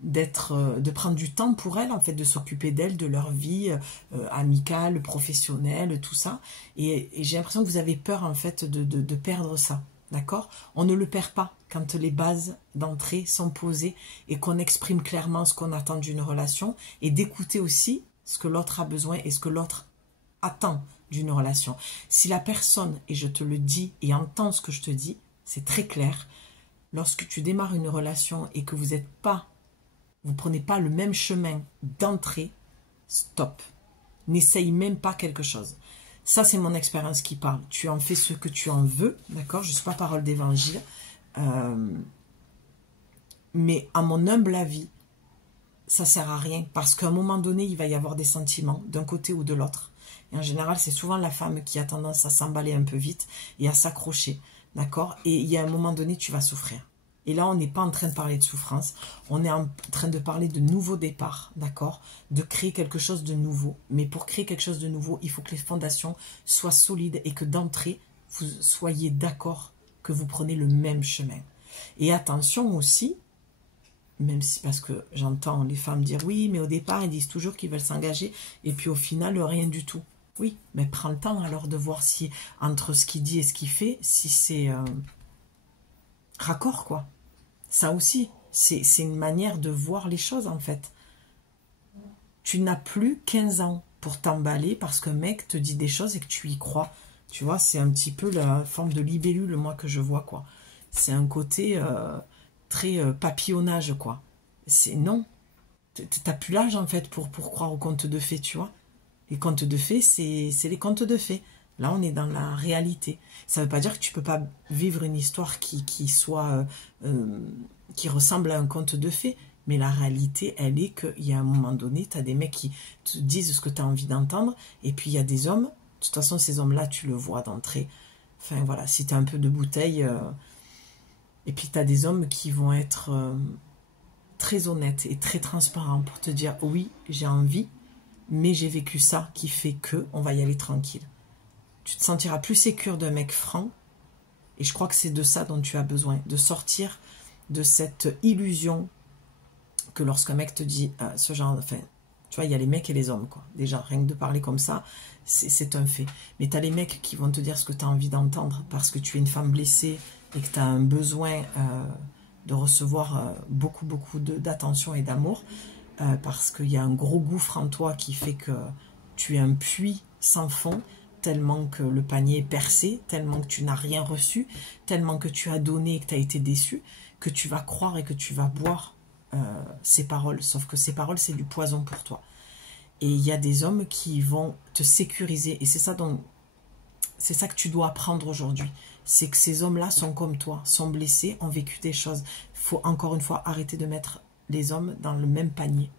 de prendre du temps pour elles, en fait, de s'occuper d'elles, de leur vie amicale, professionnelle, tout ça. Et j'ai l'impression que vous avez peur, en fait, de perdre ça. D'accord? On ne le perd pas quand les bases d'entrée sont posées et qu'on exprime clairement ce qu'on attend d'une relation et d'écouter aussi ce que l'autre a besoin et ce que l'autre attend d'une relation. Si la personne, et je te le dis et entends ce que je te dis, c'est très clair, lorsque tu démarres une relation et que vous n'êtes pas vous ne prenez pas le même chemin d'entrée, stop. N'essaye même pas quelque chose. Ça, c'est mon expérience qui parle. Tu en fais ce que tu en veux, d'accord? Je ne suis pas parole d'évangile. Mais à mon humble avis, ça sert à rien. Parce qu'à un moment donné, il va y avoir des sentiments d'un côté ou de l'autre. Et en général, c'est souvent la femme qui a tendance à s'emballer un peu vite et à s'accrocher. D'accord? Et il y a un moment donné, tu vas souffrir. Et là, on n'est pas en train de parler de souffrance. On est en train de parler de nouveau départ. D'accord? De créer quelque chose de nouveau. Mais pour créer quelque chose de nouveau, il faut que les fondations soient solides et que d'entrée, vous soyez d'accord que vous prenez le même chemin. Et attention aussi, même si, parce que j'entends les femmes dire oui, mais au départ, ils disent toujours qu'ils veulent s'engager, et puis au final, rien du tout. Oui, mais prends le temps alors de voir si, entre ce qu'il dit et ce qu'il fait, si c'est raccord, quoi. Ça aussi, c'est une manière de voir les choses, en fait. Tu n'as plus 15 ans pour t'emballer parce qu'un mec te dit des choses et que tu y crois. Tu vois, c'est un petit peu la forme de libellule, moi, que je vois, quoi. C'est un côté très papillonnage, quoi. C'est non. T'as plus l'âge, en fait, pour croire aux contes de fées, tu vois. Les contes de fées, c'est les contes de fées. Là, on est dans la réalité. Ça ne veut pas dire que tu ne peux pas vivre une histoire qui soit qui ressemble à un conte de fées. Mais la réalité, elle est qu'il y a un moment donné, tu as des mecs qui te disent ce que tu as envie d'entendre. Et puis, il y a des hommes. De toute façon, ces hommes-là, tu le vois d'entrée. Enfin, voilà, si tu as un peu de bouteille. Et puis, tu as des hommes qui vont être très honnêtes et très transparents pour te dire, oui, j'ai envie, mais j'ai vécu ça qui fait que on va y aller tranquille. Tu te sentiras plus sécure d'un mec franc. Et je crois que c'est de ça dont tu as besoin. De sortir de cette illusion que lorsqu'un mec te dit ce genre... Enfin, tu vois, il y a les mecs et les hommes, quoi. Déjà, rien que de parler comme ça, c'est un fait. Mais tu as les mecs qui vont te dire ce que tu as envie d'entendre parce que tu es une femme blessée et que tu as un besoin de recevoir beaucoup d'attention et d'amour parce qu'il y a un gros gouffre en toi qui fait que tu es un puits sans fond, tellement que le panier est percé, tellement que tu n'as rien reçu, tellement que tu as donné et que tu as été déçu, que tu vas croire et que tu vas boire ces paroles. Sauf que ces paroles, c'est du poison pour toi. Et il y a des hommes qui vont te sécuriser. Et c'est ça que tu dois apprendre aujourd'hui. C'est que ces hommes-là sont comme toi, sont blessés, ont vécu des choses. Il faut encore une fois arrêter de mettre les hommes dans le même panier.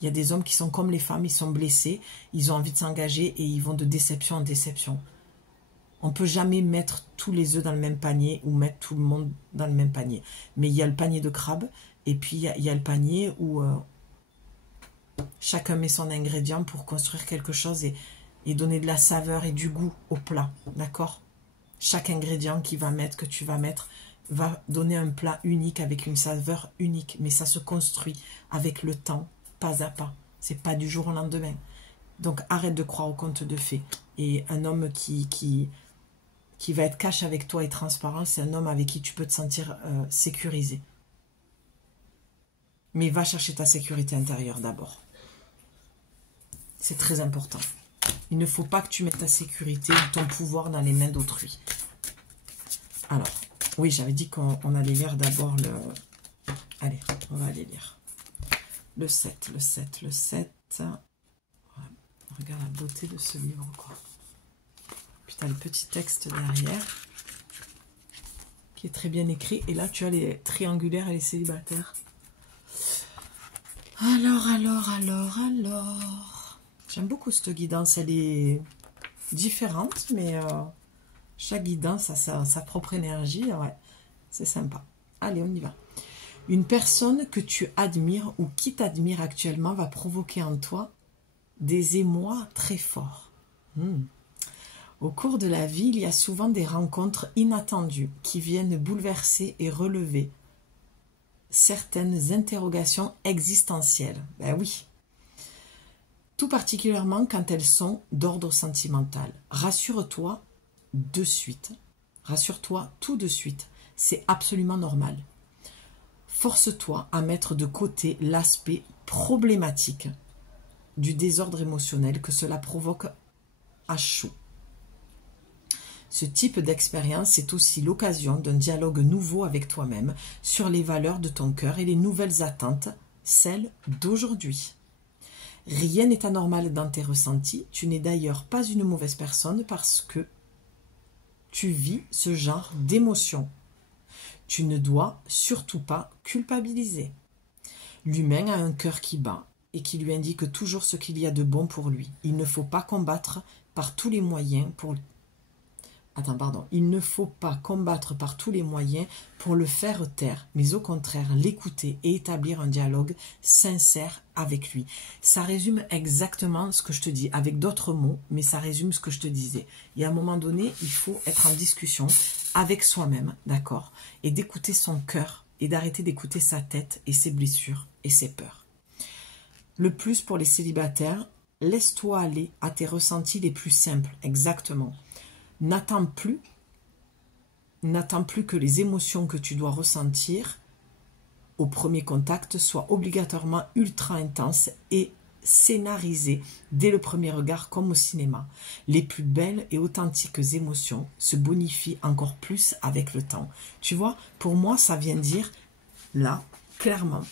Il y a des hommes qui sont comme les femmes, ils sont blessés, ils ont envie de s'engager et ils vont de déception en déception. On ne peut jamais mettre tous les œufs dans le même panier ou mettre tout le monde dans le même panier. Mais il y a le panier de crabe et puis il y a le panier où chacun met son ingrédient pour construire quelque chose et donner de la saveur et du goût au plat. D'accord? Chaque ingrédient que tu vas mettre, va donner un plat unique avec une saveur unique. Mais ça se construit avec le temps, pas à pas. C'est pas du jour au lendemain. Donc arrête de croire aux contes de fées. Et un homme qui va être cash avec toi et transparent, c'est un homme avec qui tu peux te sentir sécurisé. Mais va chercher ta sécurité intérieure d'abord. C'est très important. Il ne faut pas que tu mettes ta sécurité ou ton pouvoir dans les mains d'autrui. Alors, oui, j'avais dit qu'on allait lire d'abord le... Allez, on va aller lire. Le 7, le 7, le 7. Voilà. Regarde la beauté de ce livre, quoi. Puis tu as le petit texte derrière, qui est très bien écrit. Et là, tu as les triangulaires et les célibataires. Alors. J'aime beaucoup cette guidance. Elle est différente, mais chaque guidance a sa propre énergie. Ouais, c'est sympa. Allez, on y va. Une personne que tu admires ou qui t'admire actuellement va provoquer en toi des émois très forts. Au cours de la vie, il y a souvent des rencontres inattendues qui viennent bouleverser et relever certaines interrogations existentielles. Ben oui. Tout particulièrement quand elles sont d'ordre sentimental. Rassure-toi de suite. Rassure-toi tout de suite. C'est absolument normal. Force-toi à mettre de côté l'aspect problématique du désordre émotionnel que cela provoque à chaud. Ce type d'expérience est aussi l'occasion d'un dialogue nouveau avec toi-même sur les valeurs de ton cœur et les nouvelles attentes, celles d'aujourd'hui. Rien n'est anormal dans tes ressentis, tu n'es d'ailleurs pas une mauvaise personne parce que tu vis ce genre d'émotions. Tu ne dois surtout pas culpabiliser. L'humain a un cœur qui bat et qui lui indique toujours ce qu'il y a de bon pour lui. Il ne faut pas combattre par tous les moyens pour... Attends, pardon. Il ne faut pas combattre par tous les moyens pour le faire taire, mais au contraire, l'écouter et établir un dialogue sincère avec lui. Ça résume exactement ce que je te dis, avec d'autres mots, mais ça résume ce que je te disais. Et à un moment donné, il faut être en discussion avec soi-même, d'accord? Et d'écouter son cœur, et d'arrêter d'écouter sa tête et ses blessures et ses peurs. Le plus pour les célibataires, laisse-toi aller à tes ressentis les plus simples, exactement. N'attends plus que les émotions que tu dois ressentir au premier contact soient obligatoirement ultra intenses et scénarisées dès le premier regard comme au cinéma. Les plus belles et authentiques émotions se bonifient encore plus avec le temps. Tu vois, pour moi, ça vient dire, là, clairement,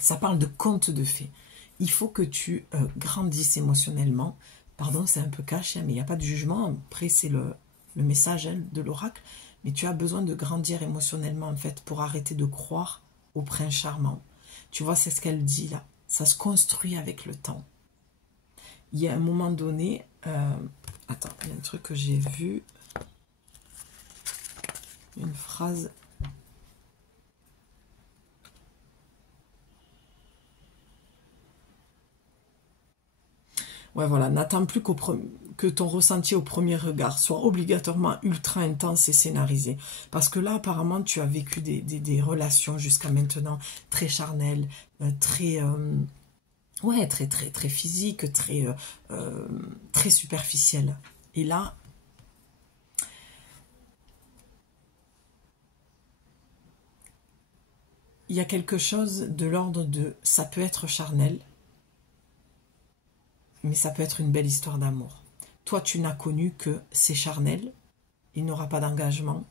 ça parle de conte de fées. Il faut que tu grandisses émotionnellement. Pardon, c'est un peu caché, mais il n'y a pas de jugement. Après, c'est le message de l'oracle. Mais tu as besoin de grandir émotionnellement, en fait, pour arrêter de croire au prince charmant. Tu vois, c'est ce qu'elle dit là. Ça se construit avec le temps. Il y a un moment donné... attends, il y a un truc que j'ai vu. Une phrase... Ouais, voilà, n'attends plus que ton ressenti au premier regard soit obligatoirement ultra intense et scénarisé. Parce que là, apparemment, tu as vécu des relations jusqu'à maintenant très charnelles, très physiques, très superficielles. Et là, il y a quelque chose de l'ordre de ça peut être charnel, mais ça peut être une belle histoire d'amour. Toi, tu n'as connu que c'est charnel, il n'aura pas d'engagement,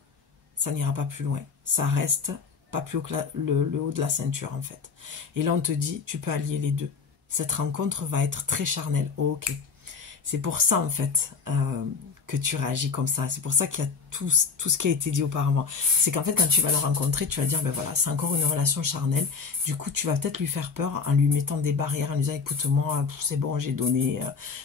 ça n'ira pas plus loin. Ça reste pas plus haut que le haut de la ceinture, en fait. Et là, on te dit, tu peux allier les deux. Cette rencontre va être très charnelle. Oh, ok. C'est pour ça, en fait, que tu réagis comme ça. C'est pour ça qu'il y a tout ce qui a été dit auparavant. C'est qu'en fait, quand tu vas le rencontrer, tu vas dire, ben voilà, c'est encore une relation charnelle. Du coup, tu vas peut-être lui faire peur en lui mettant des barrières, en lui disant, écoute-moi, c'est bon, j'ai donné,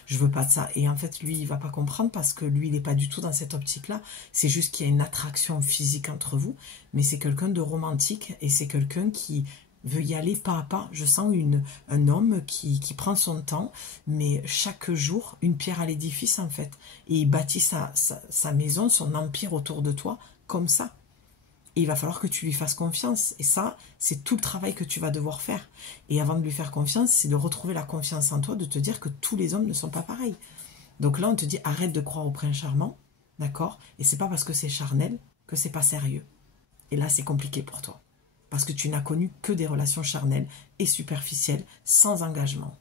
je veux pas de ça. Et en fait, lui, il va pas comprendre parce que lui, il n'est pas du tout dans cette optique-là. C'est juste qu'il y a une attraction physique entre vous, mais c'est quelqu'un de romantique et c'est quelqu'un qui veut y aller pas à pas. Je sens un homme qui prend son temps, mais chaque jour, une pierre à l'édifice, en fait. Et il bâtit sa maison, son empire autour de toi, comme ça. Et il va falloir que tu lui fasses confiance. Et ça, c'est tout le travail que tu vas devoir faire. Et avant de lui faire confiance, c'est de retrouver la confiance en toi, de te dire que tous les hommes ne sont pas pareils. Donc là, on te dit, arrête de croire au prince charmant, d'accord? Et c'est pas parce que c'est charnel que c'est pas sérieux. Et là, c'est compliqué pour toi. Parce que tu n'as connu que des relations charnelles et superficielles, sans engagement.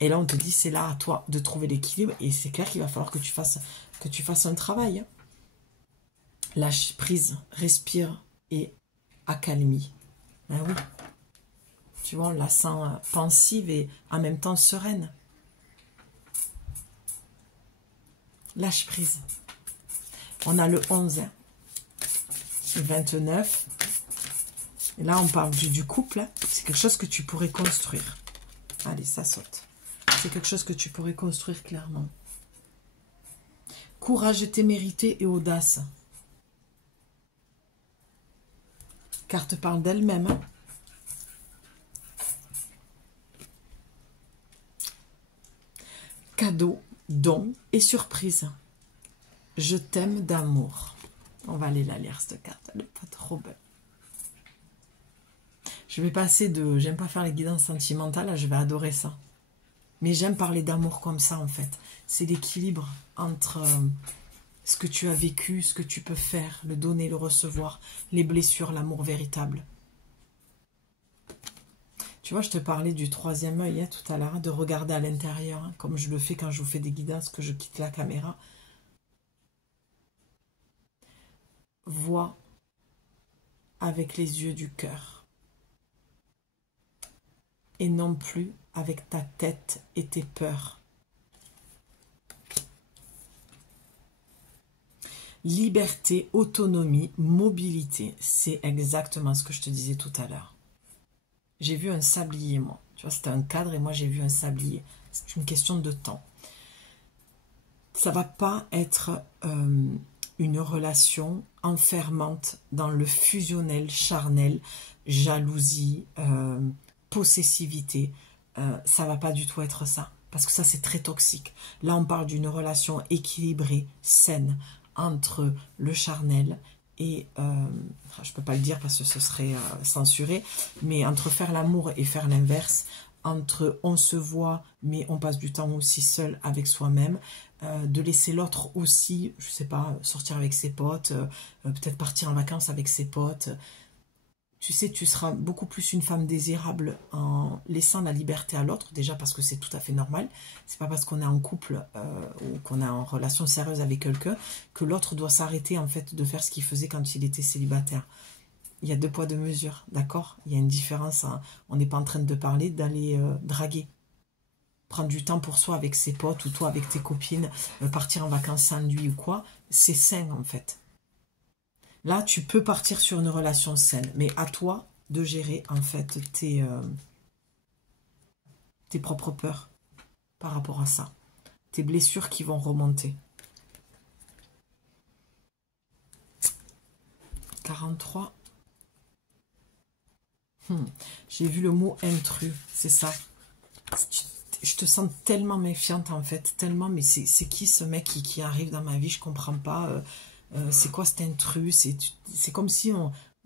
Et là, on te dit, c'est là à toi de trouver l'équilibre. Et c'est clair qu'il va falloir que tu fasses un travail. Hein. Lâche prise, respire et accalmie. Ben oui. Tu vois, on la sent pensive et en même temps sereine. Lâche prise. On a le 11, hein. Le 29. Et là, on parle du couple. C'est quelque chose que tu pourrais construire. Allez, ça saute. C'est quelque chose que tu pourrais construire clairement. Courage, témérité et audace. Carte parle d'elle-même. Hein. Cadeau, don et surprise. Je t'aime d'amour. On va aller la lire, cette carte. Elle n'est pas trop belle. Je vais passer de... J'aime pas faire les guidances sentimentales, là, je vais adorer ça. Mais j'aime parler d'amour comme ça, en fait. C'est l'équilibre entre ce que tu as vécu, ce que tu peux faire, le donner, le recevoir, les blessures, l'amour véritable. Tu vois, je te parlais du troisième œil hein, tout à l'heure, de regarder à l'intérieur, hein, comme je le fais quand je vous fais des guidances, que je quitte la caméra. Vois avec les yeux du cœur. Et non plus avec ta tête et tes peurs. Liberté, autonomie, mobilité, c'est exactement ce que je te disais tout à l'heure. J'ai vu un sablier, moi. Tu vois, c'était un cadre et moi j'ai vu un sablier. C'est une question de temps. Ça va pas être une relation enfermante dans le fusionnel, charnel, jalousie, possessivité. Ça va pas du tout être ça. Parce que ça, c'est très toxique. Là, on parle d'une relation équilibrée, saine, entre le charnel et... je peux pas le dire parce que ce serait censuré, mais entre faire l'amour et faire l'inverse, entre on se voit, mais on passe du temps aussi seul avec soi-même, de laisser l'autre aussi, je sais pas, sortir avec ses potes, peut-être partir en vacances avec ses potes. Tu sais, tu seras beaucoup plus une femme désirable en laissant la liberté à l'autre, déjà parce que c'est tout à fait normal. C'est pas parce qu'on est en couple ou qu'on est en relation sérieuse avec quelqu'un que l'autre doit s'arrêter en fait de faire ce qu'il faisait quand il était célibataire. Il y a deux poids, deux mesures, d'accord? Il y a une différence, hein. On n'est pas en train de parler d'aller draguer. Prendre du temps pour soi avec ses potes ou toi avec tes copines, partir en vacances sans lui ou quoi, c'est sain en fait. Là, tu peux partir sur une relation saine, mais à toi de gérer en fait tes propres peurs par rapport à ça. Tes blessures qui vont remonter. 43. J'ai vu le mot intrus, c'est ça. Je te sens tellement méfiante en fait, tellement, mais c'est qui ce mec qui arrive dans ma vie, je comprends pas. C'est quoi cet intrus? C'est comme si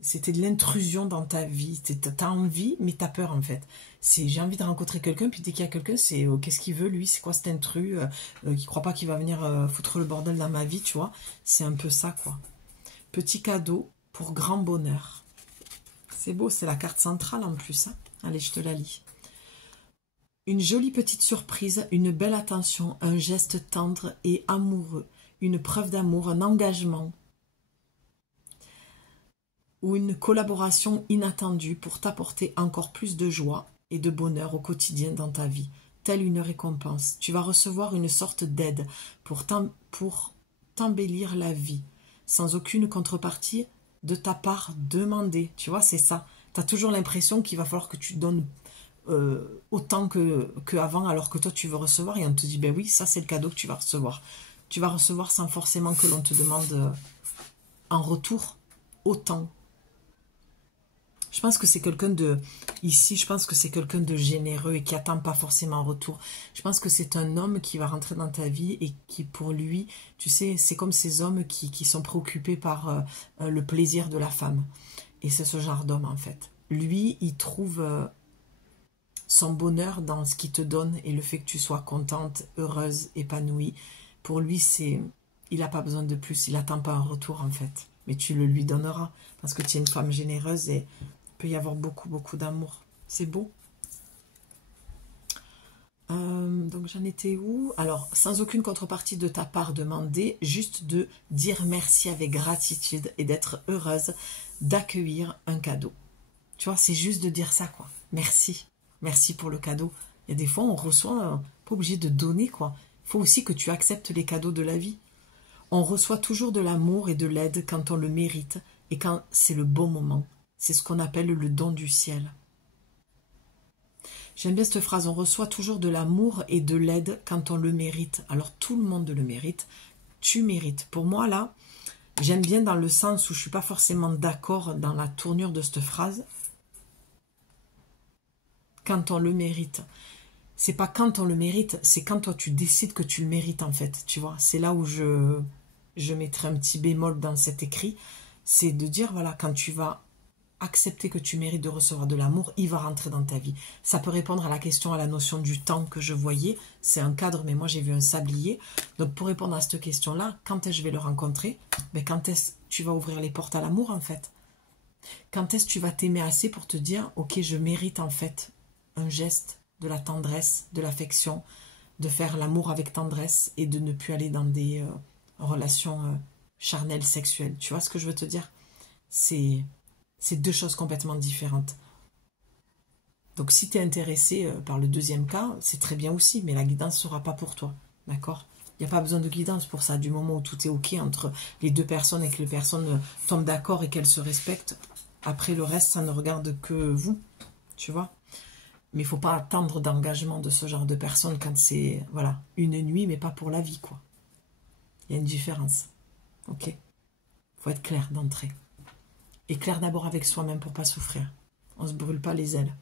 c'était de l'intrusion dans ta vie. T'as envie, mais t'as peur en fait. J'ai envie de rencontrer quelqu'un, puis dès qu'il y a quelqu'un, c'est qu'est-ce qu'il veut lui? C'est quoi cet intrus qui croit pas qu'il va venir foutre le bordel dans ma vie, tu vois? C'est un peu ça quoi. Petit cadeau pour grand bonheur. C'est beau, c'est la carte centrale en plus. Hein. Allez, je te la lis. Une jolie petite surprise, une belle attention, un geste tendre et amoureux, une preuve d'amour, un engagement ou une collaboration inattendue pour t'apporter encore plus de joie et de bonheur au quotidien dans ta vie, telle une récompense. Tu vas recevoir une sorte d'aide pour t'embellir la vie, sans aucune contrepartie de ta part demandée. Tu vois, c'est ça. Tu as toujours l'impression qu'il va falloir que tu donnes autant qu'avant, alors que toi tu veux recevoir, et on te dit, ben oui, ça c'est le cadeau que tu vas recevoir. Tu vas recevoir sans forcément que l'on te demande en retour autant. Je pense que c'est quelqu'un de... Ici, je pense que c'est quelqu'un de généreux et qui attend pas forcément en retour. Je pense que c'est un homme qui va rentrer dans ta vie et qui, pour lui, tu sais, c'est comme ces hommes qui sont préoccupés par le plaisir de la femme. Et c'est ce genre d'homme, en fait. Lui, il trouve son bonheur dans ce qu'il te donne et le fait que tu sois contente, heureuse, épanouie. Pour lui, il n'a pas besoin de plus, il n'attend pas un retour en fait. Mais tu le lui donneras parce que tu es une femme généreuse et il peut y avoir beaucoup, beaucoup d'amour. C'est beau. Donc j'en étais où? Alors, sans aucune contrepartie de ta part demandée, juste de dire merci avec gratitude et d'être heureuse d'accueillir un cadeau. Tu vois, c'est juste de dire ça quoi. Merci. Merci pour le cadeau. Il y a des fois, on reçoit, pas obligé de donner quoi. Il faut aussi que tu acceptes les cadeaux de la vie. On reçoit toujours de l'amour et de l'aide quand on le mérite et quand c'est le bon moment. C'est ce qu'on appelle le don du ciel. J'aime bien cette phrase, on reçoit toujours de l'amour et de l'aide quand on le mérite. Alors tout le monde le mérite, tu mérites. Pour moi là, j'aime bien dans le sens où je ne suis pas forcément d'accord dans la tournure de cette phrase. Quand on le mérite. C'est pas quand on le mérite, c'est quand toi tu décides que tu le mérites en fait, tu vois. C'est là où je mettrai un petit bémol dans cet écrit, c'est de dire voilà, quand tu vas accepter que tu mérites de recevoir de l'amour, il va rentrer dans ta vie. Ça peut répondre à la question, à la notion du temps que je voyais, c'est un cadre, mais moi j'ai vu un sablier. Donc pour répondre à cette question-là, quand est-ce que je vais le rencontrer? Mais quand est-ce que tu vas ouvrir les portes à l'amour en fait? Quand est-ce que tu vas t'aimer assez pour te dire, ok, je mérite en fait un geste, de la tendresse, de l'affection, de faire l'amour avec tendresse et de ne plus aller dans des relations charnelles, sexuelles. Tu vois ce que je veux te dire? C'est deux choses complètement différentes. Donc si tu es intéressé par le deuxième cas, c'est très bien aussi, mais la guidance ne sera pas pour toi. D'accord? Il n'y a pas besoin de guidance pour ça. Du moment où tout est ok entre les deux personnes et que les personnes tombent d'accord et qu'elles se respectent, après le reste, ça ne regarde que vous. tu vois. Mais il faut pas attendre d'engagement de ce genre de personne quand c'est, voilà, une nuit, mais pas pour la vie, quoi. Il y a une différence. Ok? Faut être clair d'entrée. Et clair d'abord avec soi-même pour pas souffrir. On se brûle pas les ailes.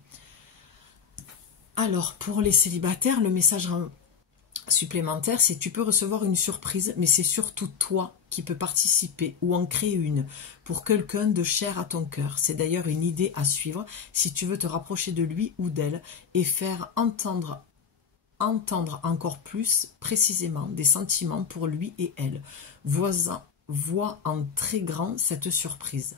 Alors, pour les célibataires, le message supplémentaire, c'est tu peux recevoir une surprise, mais c'est surtout toi qui peux participer ou en créer une pour quelqu'un de cher à ton cœur. C'est d'ailleurs une idée à suivre si tu veux te rapprocher de lui ou d'elle et faire entendre encore plus précisément des sentiments pour lui et elle. Vois en très grand cette surprise.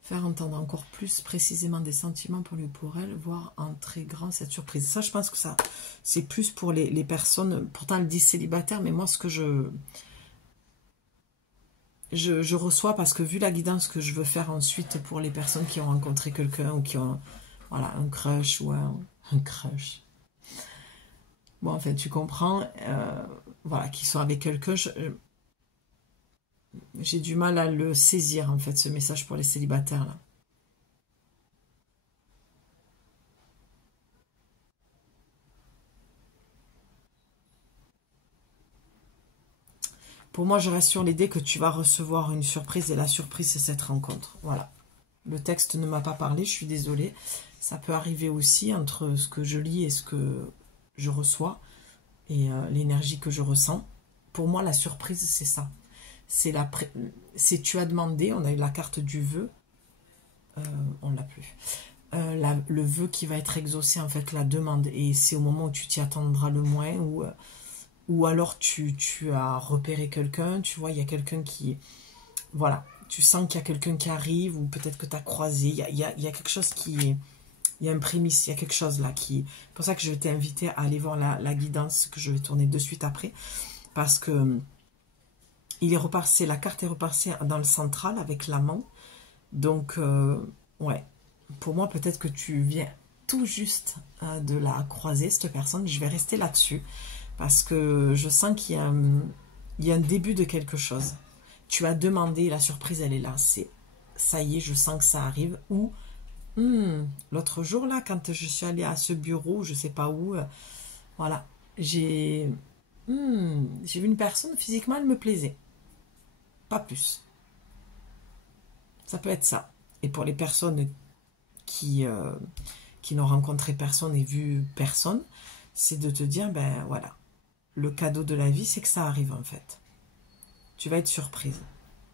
Faire entendre encore plus précisément des sentiments pour lui ou pour elle, voir en très grand cette surprise. Ça, je pense que ça, c'est plus pour les personnes, pourtant elles disent célibataires, mais moi, ce que je reçois, parce que vu la guidance que je veux faire ensuite pour les personnes qui ont rencontré quelqu'un ou qui ont, voilà, un crush ou un crush. Bon, en fait, tu comprends, voilà, qui sont avec quelqu'un, j'ai du mal à le saisir, en fait, ce message pour les célibataires, là. Pour moi, je reste sur l'idée que tu vas recevoir une surprise, et la surprise, c'est cette rencontre. Voilà. Le texte ne m'a pas parlé, je suis désolée. Ça peut arriver aussi entre ce que je lis et ce que je reçois, et l'énergie que je ressens. Pour moi, la surprise, c'est ça. C'est tu as demandé, on a eu la carte du vœu, on l'a plus. Le vœu qui va être exaucé, en fait, la demande, et c'est au moment où tu t'y attendras le moins, ou alors tu as repéré quelqu'un, tu vois, il y a quelqu'un qui, voilà, tu sens qu'il y a quelqu'un qui arrive, ou peut-être que tu as croisé, il y a quelque chose qui, il y a un prémisse, il y a quelque chose là qui, c'est pour ça que je vais t'inviter à aller voir la guidance que je vais tourner de suite après, parce que il est repassé, la carte est repassée dans le central avec l'amant. Donc, ouais, pour moi, peut-être que tu viens tout juste de la croiser, cette personne. Je vais rester là-dessus parce que je sens qu'il y a un début de quelque chose. Tu as demandé, la surprise, elle est là. Ça y est, je sens que ça arrive. Ou, l'autre jour, là, quand je suis allée à ce bureau, je sais pas où, voilà, j'ai vu une personne, physiquement, elle me plaisait. Pas plus. Ça peut être ça. Et pour les personnes qui n'ont rencontré personne et vu personne, c'est de te dire, ben voilà, le cadeau de la vie, c'est que ça arrive en fait. Tu vas être surprise.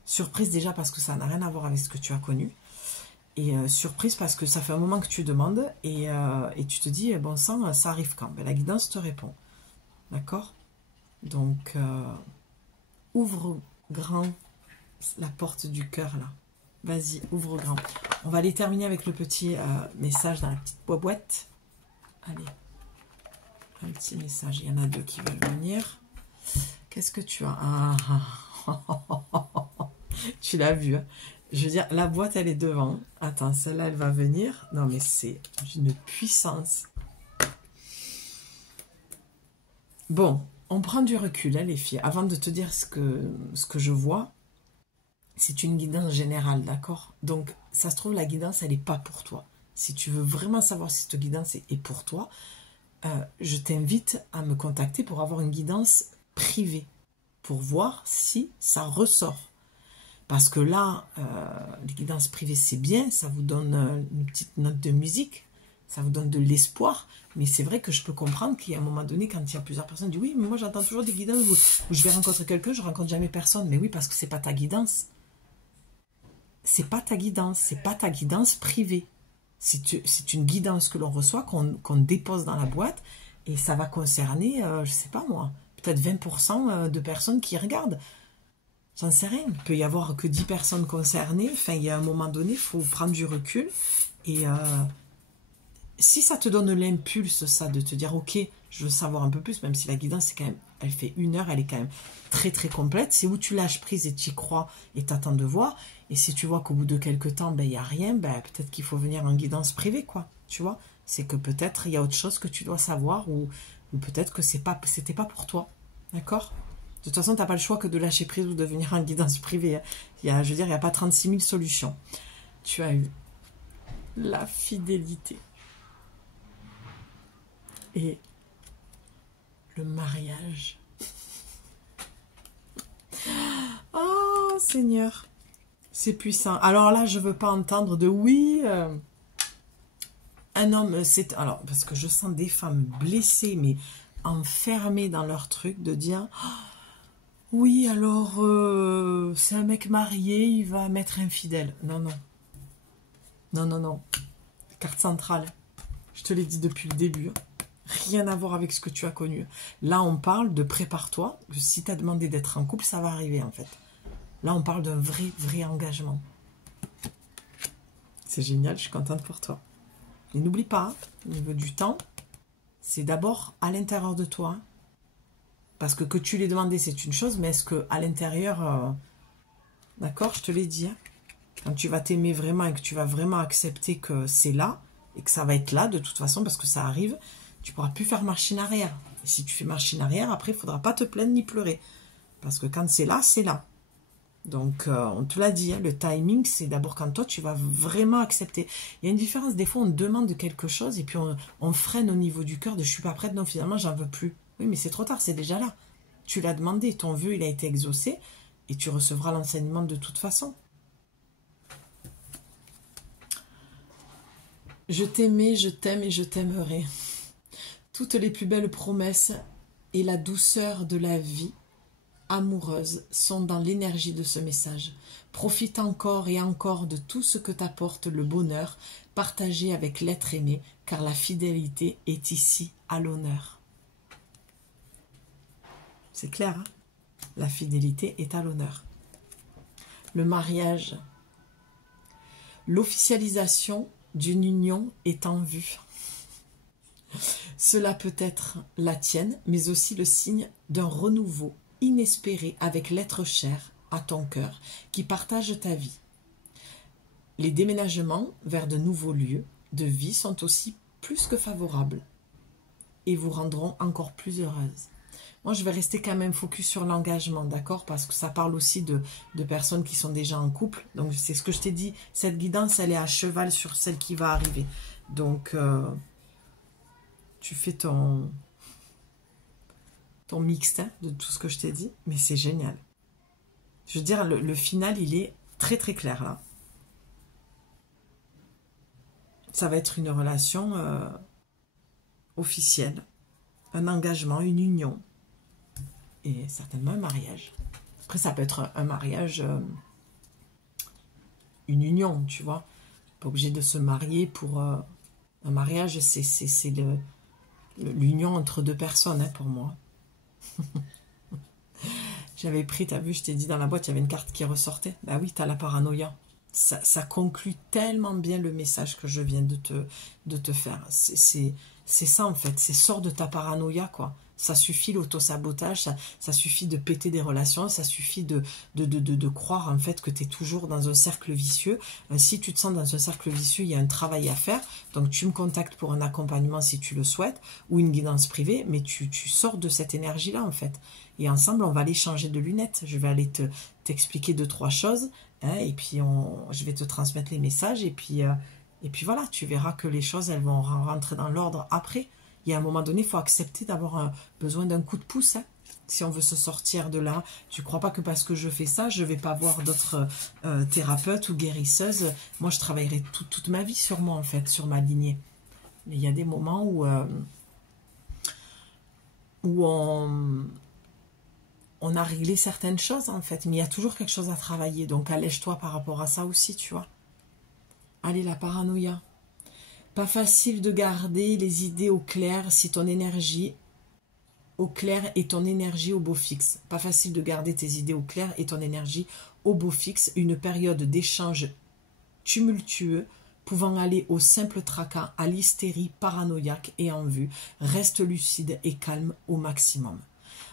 Surprise déjà parce que ça n'a rien à voir avec ce que tu as connu. Et surprise parce que ça fait un moment que tu demandes et tu te dis, bon sang, ça arrive quand? Ben, la guidance te répond. D'accord? Donc, ouvre grand la porte du cœur là. Vas-y, ouvre grand. On va aller terminer avec le petit message dans la petite boîte. Allez, un petit message. Il y en a deux qui veulent venir. Qu'est-ce que tu as? Tu l'as vu. Hein, je veux dire, la boîte, elle est devant. Attends, celle-là, elle va venir. Non, mais c'est une puissance. Bon, on prend du recul, hein, les filles. Avant de te dire ce que je vois, c'est une guidance générale, d'accord? Donc, ça se trouve, la guidance, elle n'est pas pour toi. Si tu veux vraiment savoir si cette guidance est pour toi, je t'invite à me contacter pour avoir une guidance privée, pour voir si ça ressort. Parce que là, les guidances privées, c'est bien, ça vous donne une petite note de musique, ça vous donne de l'espoir, mais c'est vrai que je peux comprendre qu'il y a un moment donné, quand il y a plusieurs personnes qui disent « Oui, mais moi j'entends toujours des guidances où je vais rencontrer quelqu'un, je ne rencontre jamais personne. » Mais oui, parce que c'est pas ta guidance. C'est pas ta guidance, c'est pas ta guidance privée. C'est une guidance que l'on reçoit, qu'on dépose dans la boîte, et ça va concerner, je sais pas moi, peut-être 20% de personnes qui regardent. J'en sais rien. Il peut y avoir que 10 personnes concernées. Enfin, il y a un moment donné, il faut prendre du recul. Et si ça te donne l'impulse, ça, de te dire, ok, je veux savoir un peu plus, même si la guidance, c'est quand même, elle fait 1 heure, elle est quand même très très complète. C'est où tu lâches prise et tu y crois et t'attends de voir. Et si tu vois qu'au bout de quelques temps, ben, il n'y a rien, ben, peut-être qu'il faut venir en guidance privée, quoi. Tu vois, c'est que peut-être il y a autre chose que tu dois savoir ou peut-être que c'était pas pour toi. D'accord? De toute façon, tu n'as pas le choix que de lâcher prise ou de venir en guidance privée. Je veux dire, il n'y a pas 36 000 solutions. Tu as eu la fidélité et le mariage. Oh Seigneur, c'est puissant. Alors là, je veux pas entendre de oui. Un homme, c'est... Alors, parce que je sens des femmes blessées, mais enfermées dans leur truc, de dire... Oui, alors, c'est un mec marié, il va m'être infidèle. Non, non. Non, non, non. Carte centrale. Je te l'ai dit depuis le début. Rien à voir avec ce que tu as connu. Là, on parle de prépare-toi. Si tu as demandé d'être en couple, ça va arriver, en fait. Là, on parle d'un vrai, vrai engagement. C'est génial, je suis contente pour toi. Et n'oublie pas, au niveau du temps, c'est d'abord à l'intérieur de toi. Parce que tu l'aies demandé, c'est une chose, mais est-ce qu'à l'intérieur... D'accord, je te l'ai dit. Hein, quand tu vas t'aimer vraiment et que tu vas vraiment accepter que c'est là, et que ça va être là de toute façon, parce que ça arrive, tu ne pourras plus faire machine arrière. Et si tu fais machine arrière, après, il ne faudra pas te plaindre ni pleurer. Parce que quand c'est là, c'est là. Donc, on te l'a dit, hein, le timing, c'est d'abord quand toi, tu vas vraiment accepter. Il y a une différence, des fois, on demande quelque chose et puis on freine au niveau du cœur de « je suis pas prête, non, finalement, j'en veux plus ». Oui, mais c'est trop tard, c'est déjà là. Tu l'as demandé, ton vœu, il a été exaucé et tu recevras l'enseignement de toute façon. Je t'aimais, je t'aime et je t'aimerai. Toutes les plus belles promesses et la douceur de la vie amoureuse sont dans l'énergie de ce message. Profite encore et encore de tout ce que t'apporte le bonheur partagé avec l'être aimé, car la fidélité est ici à l'honneur. C'est clair, hein? La fidélité est à l'honneur. Le mariage. L'officialisation d'une union est en vue. Cela peut être la tienne, mais aussi le signe d'un renouveau inespéré avec l'être cher à ton cœur qui partage ta vie. Les déménagements vers de nouveaux lieux de vie sont aussi plus que favorables et vous rendront encore plus heureuse. Moi, je vais rester quand même focus sur l'engagement, d'accord? Parce que ça parle aussi de personnes qui sont déjà en couple. Donc, c'est ce que je t'ai dit. Cette guidance, elle est à cheval sur celle qui va arriver. Donc, tu fais ton mixte, hein, de tout ce que je t'ai dit. Mais c'est génial. Je veux dire, le final, il est très, très clair, là. Ça va être une relation officielle. Un engagement, une union. Et certainement un mariage. Après, ça peut être un mariage, une union, tu vois. Pas obligé de se marier pour... un mariage, c'est l'union entre deux personnes, hein, pour moi. J'avais pris, t'as vu, je t'ai dit dans la boîte, il y avait une carte qui ressortait. Bah oui, t'as la paranoïa. Ça conclut tellement bien le message que je viens de te faire. C'est ça, en fait. C'est sors de ta paranoïa, quoi. Ça suffit l'autosabotage, ça suffit de péter des relations, ça suffit de croire en fait que tu es toujours dans un cercle vicieux. Si tu te sens dans un cercle vicieux, il y a un travail à faire. Donc tu me contactes pour un accompagnement si tu le souhaites, ou une guidance privée, mais tu sors de cette énergie-là en fait. Et ensemble, on va aller changer de lunettes. Je vais aller t'expliquer 2-3 choses, hein, et puis je vais te transmettre les messages, et puis voilà, tu verras que les choses, elles vont rentrer dans l'ordre après. Il y a un moment donné, il faut accepter d'avoir besoin d'un coup de pouce. Hein, si on veut se sortir de là. Tu ne crois pas que parce que je fais ça, je ne vais pas voir d'autres thérapeutes ou guérisseuses. Moi, je travaillerai toute ma vie sur moi, en fait, sur ma lignée. Mais il y a des moments où on a réglé certaines choses, en fait. Mais il y a toujours quelque chose à travailler. Donc, allège-toi par rapport à ça aussi, tu vois. Allez, la paranoïa. Pas facile de garder les idées au clair si ton énergie au clair et ton énergie au beau fixe. Pas facile de garder tes idées au clair et ton énergie au beau fixe. Une période d'échange tumultueux pouvant aller au simple tracas, à l'hystérie paranoïaque et en vue. Reste lucide et calme au maximum.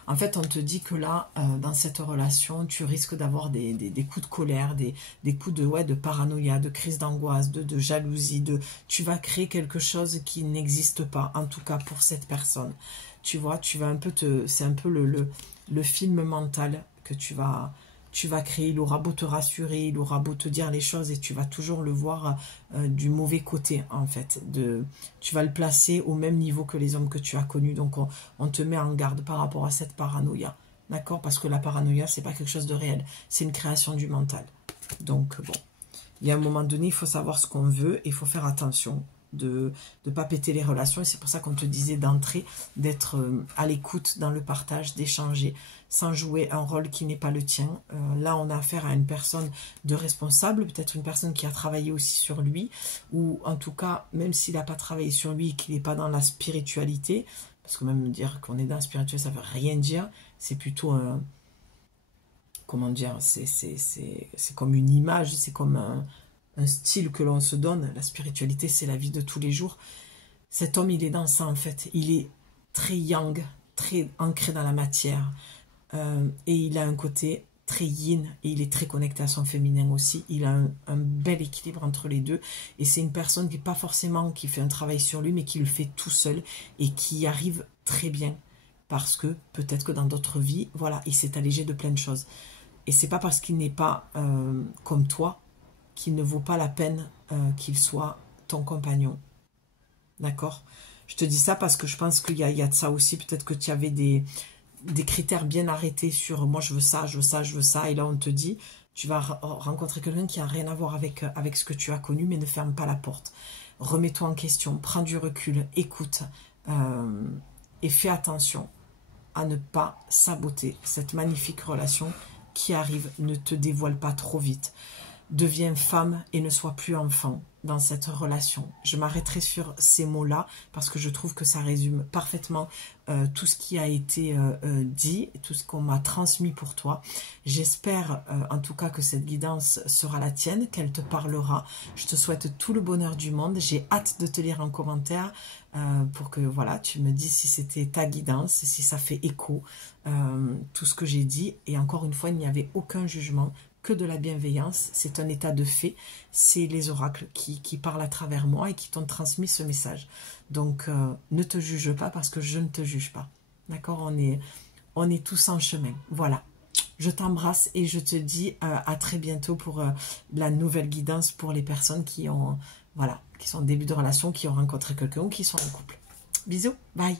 En fait, on te dit que là, dans cette relation, tu risques d'avoir des coups de colère, des coups de paranoïa, de crise d'angoisse, de jalousie. Tu vas créer quelque chose qui n'existe pas, en tout cas pour cette personne. Tu vois, tu vas un peu c'est un peu le film mental que tu vas tu vas créer, il aura beau te rassurer, il aura beau te dire les choses et tu vas toujours le voir du mauvais côté en fait. Tu vas le placer au même niveau que les hommes que tu as connus. Donc on te met en garde par rapport à cette paranoïa. D'accord? Parce que la paranoïa, c'est pas quelque chose de réel. C'est une création du mental. Donc bon, il y a un moment donné, il faut savoir ce qu'on veut et il faut faire attention de ne pas péter les relations. Et c'est pour ça qu'on te disait d'entrer, d'être à l'écoute dans le partage, d'échanger, sans jouer un rôle qui n'est pas le tien. Là, on a affaire à une personne de responsable, peut-être une personne qui a travaillé aussi sur lui, ou en tout cas, même s'il n'a pas travaillé sur lui, qu'il n'est pas dans la spiritualité, parce que même dire qu'on est dans la spiritualité, ça ne veut rien dire, c'est plutôt un... Comment dire, c'est comme une image, c'est comme un style que l'on se donne. La spiritualité, c'est la vie de tous les jours. Cet homme, il est dans ça, en fait. Il est très yang, très ancré dans la matière. Et il a un côté très yin, et il est très connecté à son féminin aussi. Il a un bel équilibre entre les deux. Et c'est une personne qui n'est pas forcément qui fait un travail sur lui, mais qui le fait tout seul, et qui y arrive très bien. Parce que peut-être que dans d'autres vies, voilà, il s'est allégé de plein de choses. Et c'est pas parce qu'il n'est pas comme toi qu'il ne vaut pas la peine qu'il soit ton compagnon. D'accord? Je te dis ça parce que je pense qu'il y a de ça aussi. Peut-être que tu avais des critères bien arrêtés sur moi je veux ça, je veux ça, je veux ça. Et là on te dit, tu vas rencontrer quelqu'un qui n'a rien à voir avec ce que tu as connu, mais ne ferme pas la porte. Remets-toi en question, prends du recul, écoute et fais attention à ne pas saboter cette magnifique relation qui arrive. Ne te dévoile pas trop vite. Deviens femme et ne sois plus enfant dans cette relation. Je m'arrêterai sur ces mots-là parce que je trouve que ça résume parfaitement tout ce qui a été dit, tout ce qu'on m'a transmis pour toi. J'espère en tout cas que cette guidance sera la tienne, qu'elle te parlera. Je te souhaite tout le bonheur du monde. J'ai hâte de te lire en commentaire pour que voilà, tu me dises si c'était ta guidance, si ça fait écho, tout ce que j'ai dit. Et encore une fois, il n'y avait aucun jugement, que de la bienveillance. C'est un état de fait. C'est les oracles qui parlent à travers moi et qui t'ont transmis ce message. Donc, ne te juge pas parce que je ne te juge pas. D'accord? On est tous en chemin. Voilà. Je t'embrasse et je te dis à très bientôt pour la nouvelle guidance pour les personnes qui ont, voilà, qui sont au début de relation, qui ont rencontré quelqu'un ou qui sont en couple. Bisous. Bye.